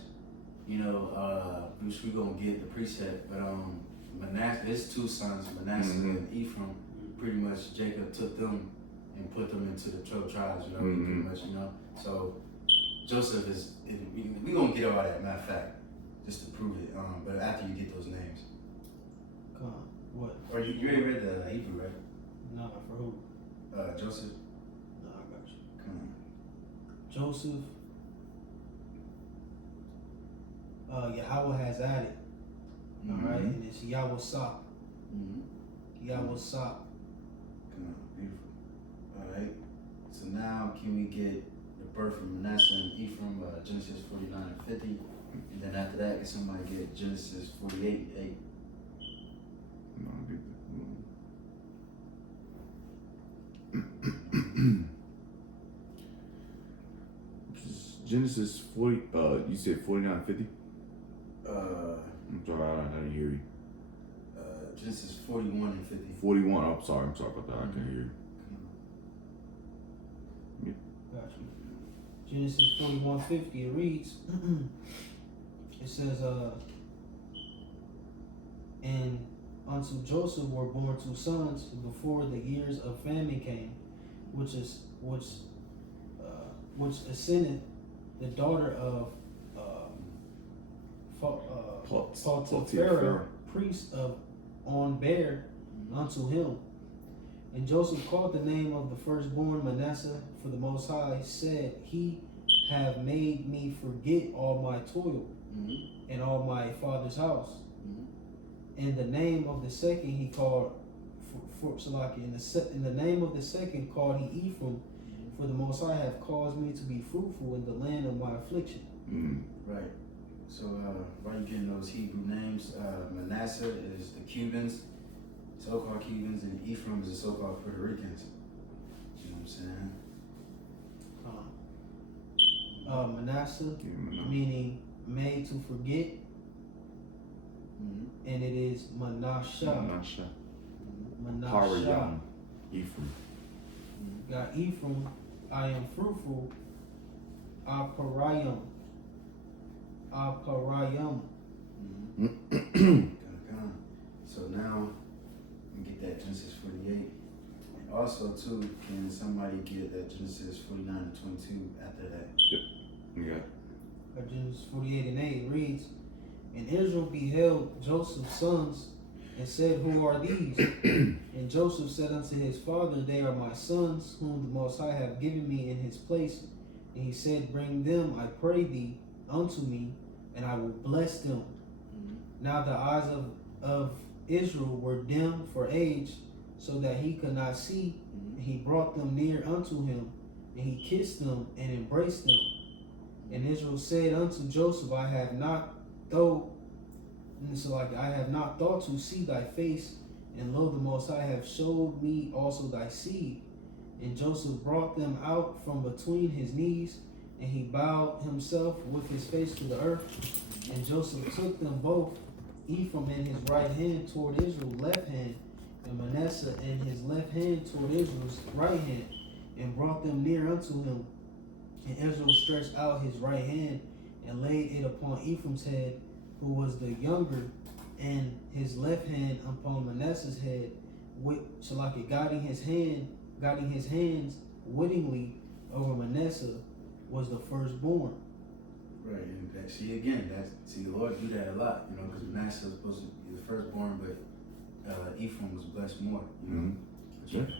you know, which we gonna get the precept, but Manasseh, his two sons, Manasseh and Ephraim, pretty much Jacob took them and put them into the 12 tribes, you know, pretty much, you know. So Joseph we gonna get all that, matter of fact, just to prove it. But after you get those names. Come on, what? Or you already read the Hebrew, right? No, for who? Joseph. No, I got you. Come on. Joseph, Yahweh has added. Alright, and it's Yahweh Sop. Yahweh Sop. Come on, beautiful. Alright. So now can we get the birth of Manasseh and Ephraim, Genesis 49 and 50. And then after that, can somebody get Genesis 48, 8. Genesis 40, you said 49, 50? I'm sorry, I didn't hear you. Genesis 41 and 50. 41, I'm sorry about that, I can't hear you. Gotcha. Genesis 41:50, it reads, it says, and unto Joseph were born two sons before the years of famine came, which ascended the daughter of Potiphar, priest of On-Bear, unto him. And Joseph called the name of the firstborn Manasseh, for the Most High said, He have made me forget all my toil and all my father's house. And the name of the second he called in the name of the second called he Ephraim, for the Most High have caused me to be fruitful in the land of my affliction. Right. So while you're getting those Hebrew names, Manasseh is the Cubans, so-called Cubans, and Ephraim is the so-called Puerto Ricans. You know what I'm saying? Manasseh, meaning made to forget, and it is Manasseh. Parayam, Ephraim. Got Ephraim, I am fruitful. Aparayam. So now We get that Genesis 48. And also, too, can somebody get that Genesis 49 and 22 after that? Yeah. Genesis 48 and 8 reads, And Israel beheld Joseph's sons, and said, Who are these? And Joseph said unto his father, They are my sons, whom the Most High hath given me in his place. And he said, Bring them, I pray thee, unto me, and I will bless them. Now the eyes of Israel were dim for age, so that he could not see. And he brought them near unto him, and he kissed them and embraced them. And Israel said unto Joseph, I have not thought to see thy face, and lo, the Most High have showed me also thy seed. And Joseph brought them out from between his knees, and he bowed himself with his face to the earth. And Joseph took them both, Ephraim in his right hand toward Israel's left hand, and Manasseh in his left hand toward Israel's right hand, and brought them near unto him. And Israel stretched out his right hand, and laid it upon Ephraim's head, who was the younger, and his left hand upon Manasseh's head, guiding his hands wittingly over Manasseh, was the firstborn. Right, and the Lord do that a lot, because Manasseh was supposed to be the firstborn, but Ephraim was blessed more, Yeah. It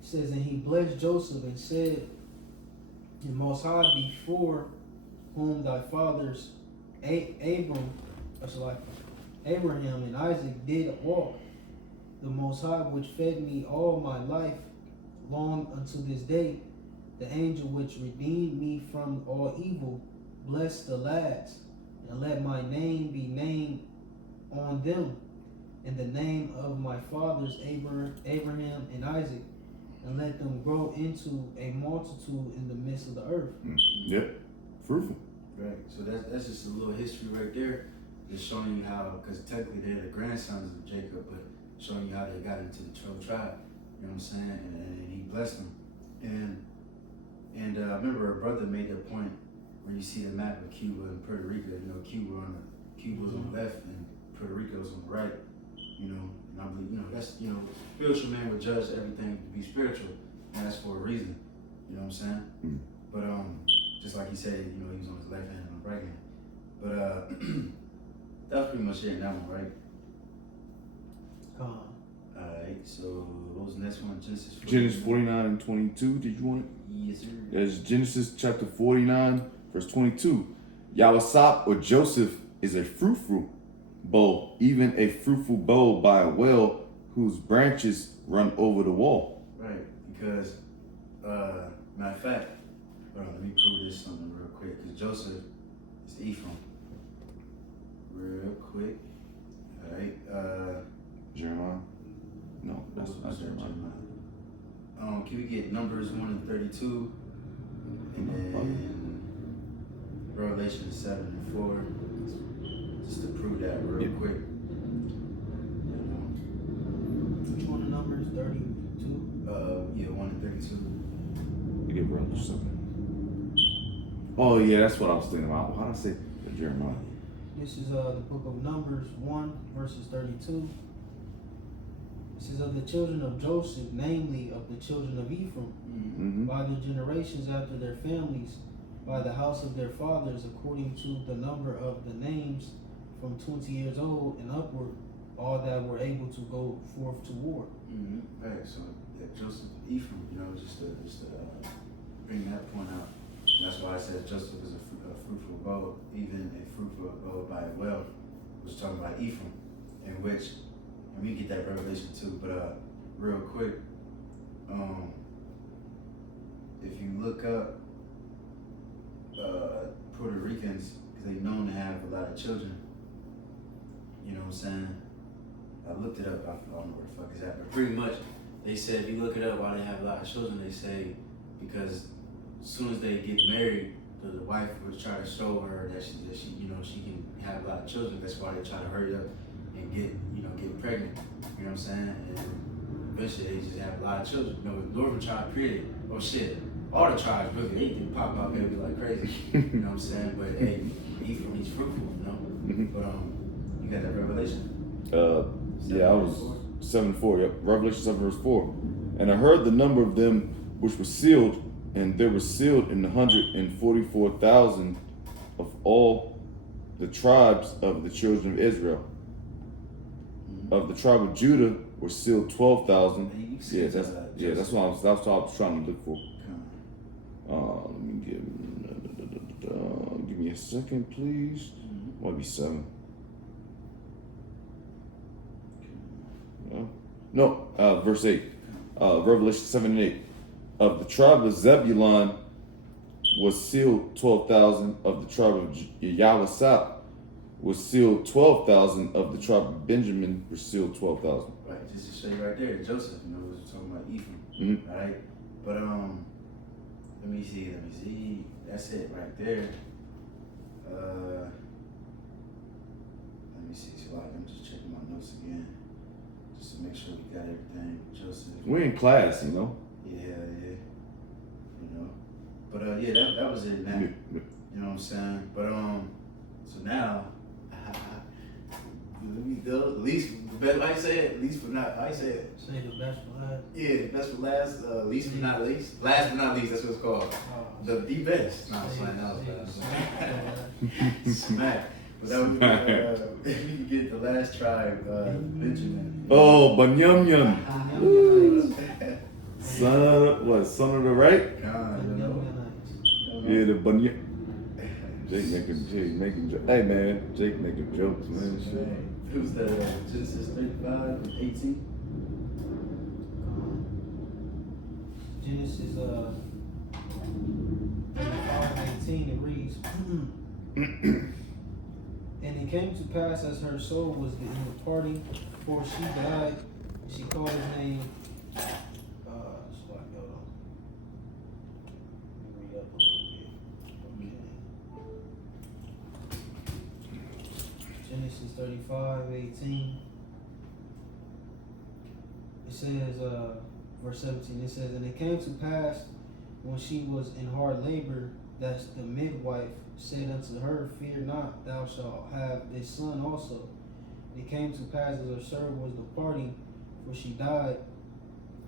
says, And he blessed Joseph and said, The Most High before whom thy fathers Abraham and Isaac did walk, the Most High which fed me all my life long unto this day, the angel which redeemed me from all evil, bless the lads, and let my name be named on them, and the name of my fathers Abraham and Isaac, and let them grow into a multitude in the midst of the earth. Yep. Fruitful. Right, so that's just a little history right there, just showing you how, because technically they're the grandsons of Jacob, but showing you how they got into the 12 tribe, you know what I'm saying, and he blessed them. And I remember a brother made that point where you see the map of Cuba and Puerto Rico, Cuba was on the left and Puerto Rico was on the right, and I believe, that's, spiritual man would judge everything to be spiritual, and that's for a reason, you know what I'm saying? Mm. But just like he said, he was on his left hand and on the right hand. But that was pretty much it in that one, right? Alright, so what was the next one? Genesis 49 and 22, did you want it? Yes, sir. There's Genesis chapter 49, verse 22. Yawasap, or Joseph, is a fruitful bowl, even a fruitful bowl by a well whose branches run over the wall. Right, because, matter of fact, let me prove this something real quick, because Joseph is Ephraim. Real quick. Alright, Jeremiah? No, that's not Jeremiah. Can we get Numbers 1 and 32, and then Revelation 7 and 4, just to prove that real quick. Which one of Numbers? 32? 1 and 32. You get Revelation 7. Oh yeah, that's what I was thinking about. How did I say Jeremiah? This is the book of Numbers 1, verses 32. It says, Of the children of Joseph, namely of the children of Ephraim, Mm-hmm. by their generations after their families, by the house of their fathers, according to the number of the names, from 20 years old and upward, all that were able to go forth to war. Mm-hmm. Right, so Joseph, Ephraim, just to bring that point out. That's why I said Joseph is a fruitful bow, even a fruitful bow by a well. Was talking about Ephraim, and we get that revelation too. But real quick, if you look up Puerto Ricans, because they're known to have a lot of children. You know what I'm saying? I looked it up. I don't know where the fuck it's at, but pretty much they said if you look it up why they have a lot of children, they say because as soon as they get married, the wife would try to show her that she can have a lot of children. That's why they try to hurry up and get pregnant. You know what I'm saying? And eventually they just have a lot of children. Northern tribe period. Oh shit. All the tribes really they pop out baby like crazy. You know what I'm saying? But hey, he's fruitful, Mm-hmm. But you got that revelation? Yeah, I was 7:4. Yep, Revelation 7 verse 4. And I heard the number of them which were sealed, and there were sealed in 144,000 of all the tribes of the children of Israel. Of the tribe of Judah were sealed 12,000. Yeah, that's what I was trying to look for. Let me give me a second, please. Might be 7. No, verse 8. Revelation 7 and 8. Of the tribe of Zebulun was sealed 12,000. Of the tribe of Yahweh was sealed 12,000. Of the tribe of Benjamin were sealed 12,000. Right, just to show you right there, Joseph, you know, we're talking about Ephraim, right? But let me see. That's it right there. Let me see. So I'm just checking my notes again, just to make sure we got everything. Joseph. We're in class, you know. Yeah. You know, but yeah, that was it. Now, you know what I'm saying. But so now. Let me go. At least the best. I say it. At least for not. I say it. Say the best for last. Yeah, best for last. Least but not least. Last but not least. That's what it's called. The best. No, I'm saying that was bad. Smack. But that would be. We could get the last tribe, Benjamin. Oh, Banyamyan. Son of the right? Yeah, the Banyam. Jake making jokes. Hey man, Jake making jokes, man. Shit. It was the Genesis 35 and 18. Genesis 35:18 it reads, and it came to pass as her soul was in the parting, before she died, she called his name. Genesis 35:18. It says, verse 17, it says, and it came to pass when she was in hard labor, that the midwife said unto her, fear not, thou shalt have this son also. And it came to pass as her servant was departing, for she died,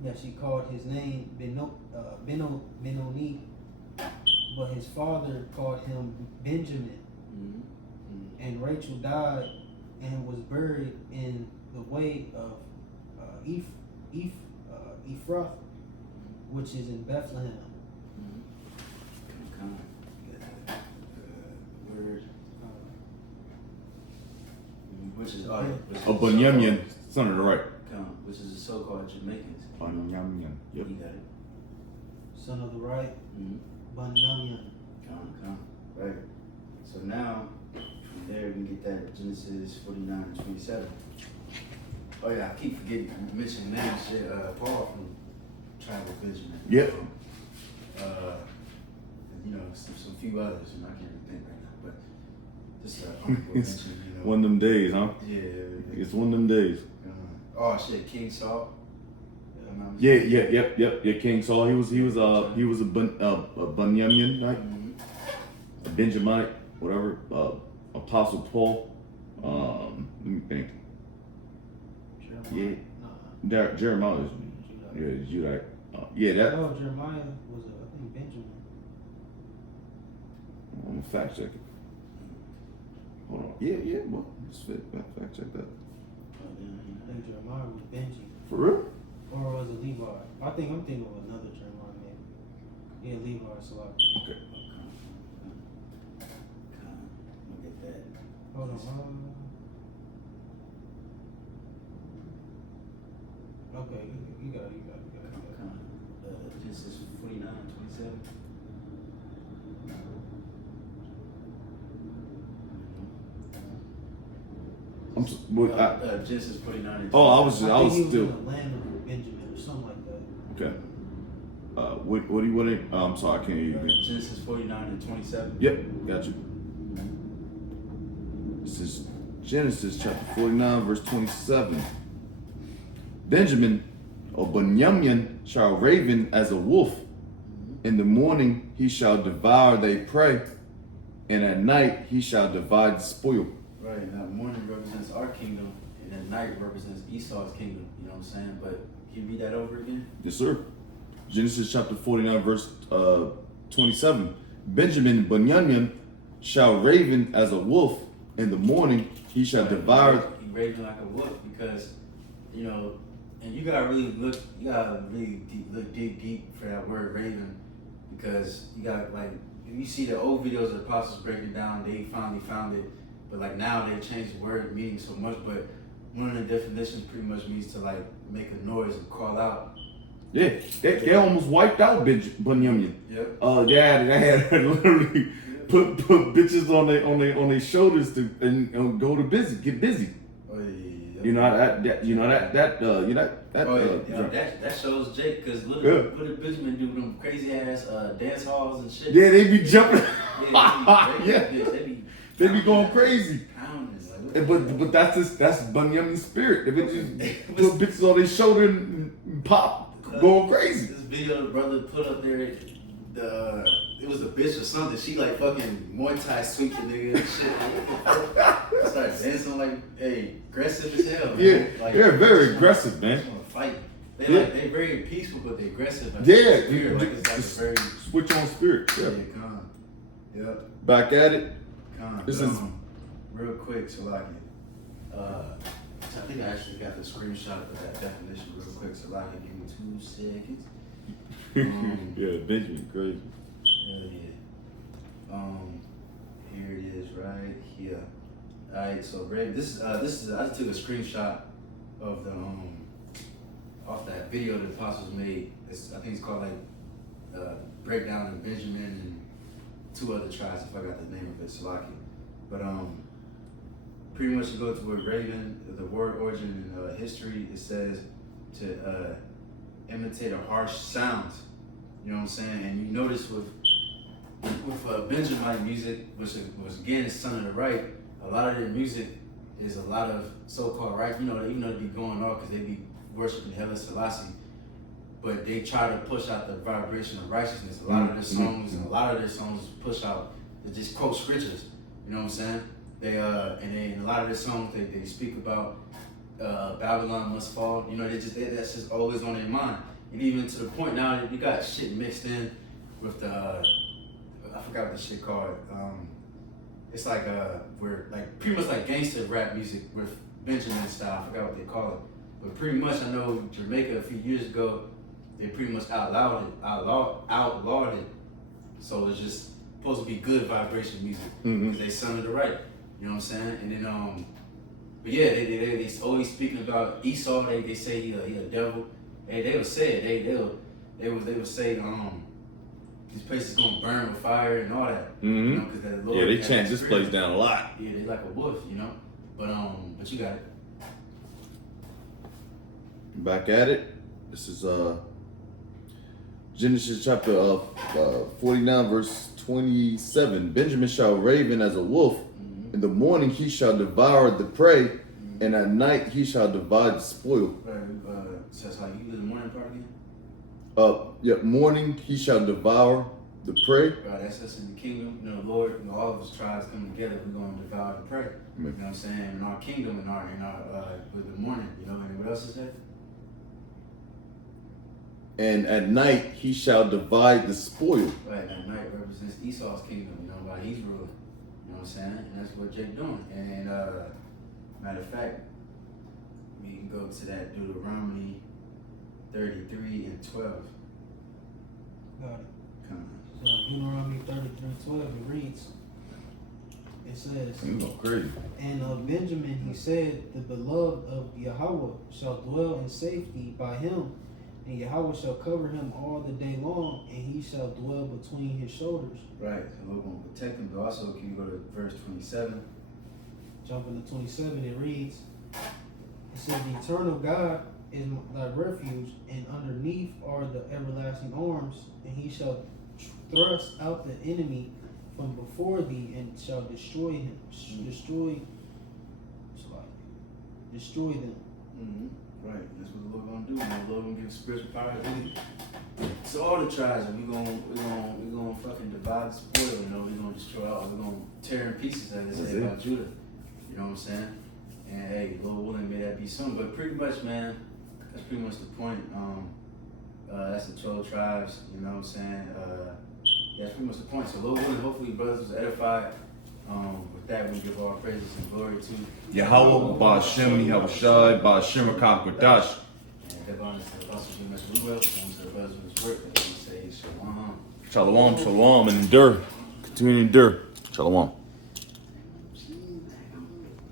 that she called his name Benoni, but his father called him Benjamin. And Rachel died and was buried in the way of Ephrath, which is in Bethlehem. Word. Which is Banyamyan, son of the right. Which is the so-called Jamaicans. Banyamyan. Yep. You got it. Son of the right. Banyamyan. Right. So now, from there we can get that Genesis 49 and 27. Oh yeah, I keep forgetting. I mentioned names. Shit, Paul from tribe of Benjamin. Yep. You know, some few others. You know, I can't even think right now, but just honorable mention. You know. One of them days, huh? Yeah. It's one of them days. Oh shit, King Saul. Yeah. King Saul. He was a Banyamyan, right? A Benjamite, whatever. Apostle Paul. Let me think. Jeremiah is Judite. That. Oh, Jeremiah was I think Benjamin. I'm gonna fact check it. Hold on. Yeah. Well, let's fact check that. I think Jeremiah was Benji. For real? Or was it Levi? I'm thinking of another Jeremiah name. Yeah, Levi. So Okay. Look at that. hold on. Okay, you got it. Genesis 49 and 27. Genesis 49 and 27. Oh, I was he was still. in the land of Benjamin or something like that. Okay. What I'm sorry, I can't hear you again. Genesis 49 and 27. Yep, got you. This is Genesis chapter 49, verse 27. Benjamin, or Benjamin, shall raven as a wolf. In the morning he shall devour thy prey, and at night he shall divide the spoil. Right, now morning represents our kingdom, and the knight represents Esau's kingdom. You know what I'm saying? But can you read that over again? Yes, sir. Genesis chapter 49, verse 27. Benjamin Bunyamin shall raven as a wolf. In the morning he shall devour. He raving like a wolf because, you know, and you gotta really look. You gotta really dig deep for that word raven, because you got like, if you see the old videos of the apostles breaking it down, they finally found it. But like now they changed the word meaning so much. But one of the definitions pretty much means to like make a noise and call out. Yeah, they almost wiped out Bunyamin. Yep. They had literally put bitches on their shoulders to and go to get busy. Oh yeah. You know that That shows Jake, because look what did Benjamin do with them crazy ass dance halls and shit. Yeah, they be jumping. Yeah, They be going crazy. Pounding, But that's Bunyamin's spirit. They be just put bitches on their shoulder and pop, going crazy. This video the brother put up there, it was a bitch or something. She like fucking Muay Thai sweep the nigga and shit. Started dancing like, hey, aggressive as hell. Man. Yeah, like, they're very aggressive, man. Just wanna fight. They very peaceful, but they aggressive. Like, Yeah, spirit, like it's like a very switch on spirit. Yeah. calm. Yep. Back at it. Calm. This is real quick, so like, I think I actually got the screenshot of that definition real quick. So like, give me 2 seconds. yeah, Benjamin, crazy. Hell yeah. Here it is, right here. All right, so Ray, this is I just took a screenshot of the off that video the apostles made. I think it's called like Breakdown of Benjamin and 2 other tribes. If I got the name of it, Salaki. But pretty much to go to where Raven, the word origin in history, it says to imitate a harsh sound. You know what I'm saying? And you notice with Benjamin music, which was again son of the right, a lot of their music is a lot of so-called right. You know, even though they be going off because they be worshiping Haile Selassie, but they try to push out the vibration of righteousness. A lot of their songs push out. They just quote scriptures. You know what I'm saying? They and a lot of their songs they speak about Babylon must fall. You know, that's just always on their mind. And even to the point now that you got shit mixed in with the I forgot what the shit called. It's like we're like pretty much like gangster rap music with Benjamin style. I forgot what they call it. But pretty much I know Jamaica a few years ago, they pretty much outlawed it. So it's just supposed to be good vibration music because they son of the right. You know what I'm saying? And then but yeah, they always speaking about Esau. They say he a devil. They would say it. They would say this place is gonna burn with fire and all that. You know, because the Lord. Yeah, they chant this place down a lot. Yeah, they like a wolf, you know. But you got it. Back at it. This is Genesis chapter 49, verse 27. Benjamin shall raven as a wolf. In the morning he shall devour the prey, and at night he shall divide the spoil. So that's how you do the morning part again? Morning he shall devour the prey. Right, that's us in the kingdom. You know, the Lord, you know, all of his tribes come together. We're going to devour the prey. You know what I'm saying? In our kingdom, in our with the morning. You know, and what else is that? And at night he shall divide the spoil. Right, at night represents Esau's kingdom. You know, while he's ruling. You know what I'm saying? And that's what Jake doing. And matter of fact, we can go to that Deuteronomy 33 and 12. Got it. Come on. So Deuteronomy 33:12, it reads, it says, You go crazy. and of Benjamin he said, the beloved of Yahweh shall dwell in safety by him, and Yahweh shall cover him all the day long, and he shall dwell between his shoulders. Right, so we're going to protect him, but also can you go to verse 27? Jumping to 27, it reads, it says, the eternal God is thy refuge, and underneath are the everlasting arms, and he shall thrust out the enemy from before thee, and shall destroy him, destroy them. Mm-hmm. Right, that's what the Lord gonna do. The Lord gonna give spiritual power to all the tribes, and we're gonna fucking divide the spoil. You know, we're gonna destroy all. We're gonna tear in pieces, as they say about Judah. You know what I'm saying? And hey, Lord willing, may that be soon. But pretty much, man, that's pretty much the point. That's the 12 tribes, you know what I'm saying? That's pretty much the point. So Lord willing, hopefully brothers was edified. With that, we give all praises and glory to Yahweh, Ba'Shem, Yahushai, Ba'Shem, HaKadosh. and give honor to the Apostle Jim Ruel, and to the brothers in his work, and we say shalom. Shalom, shalom, and endure. Continue to endure. Shalom.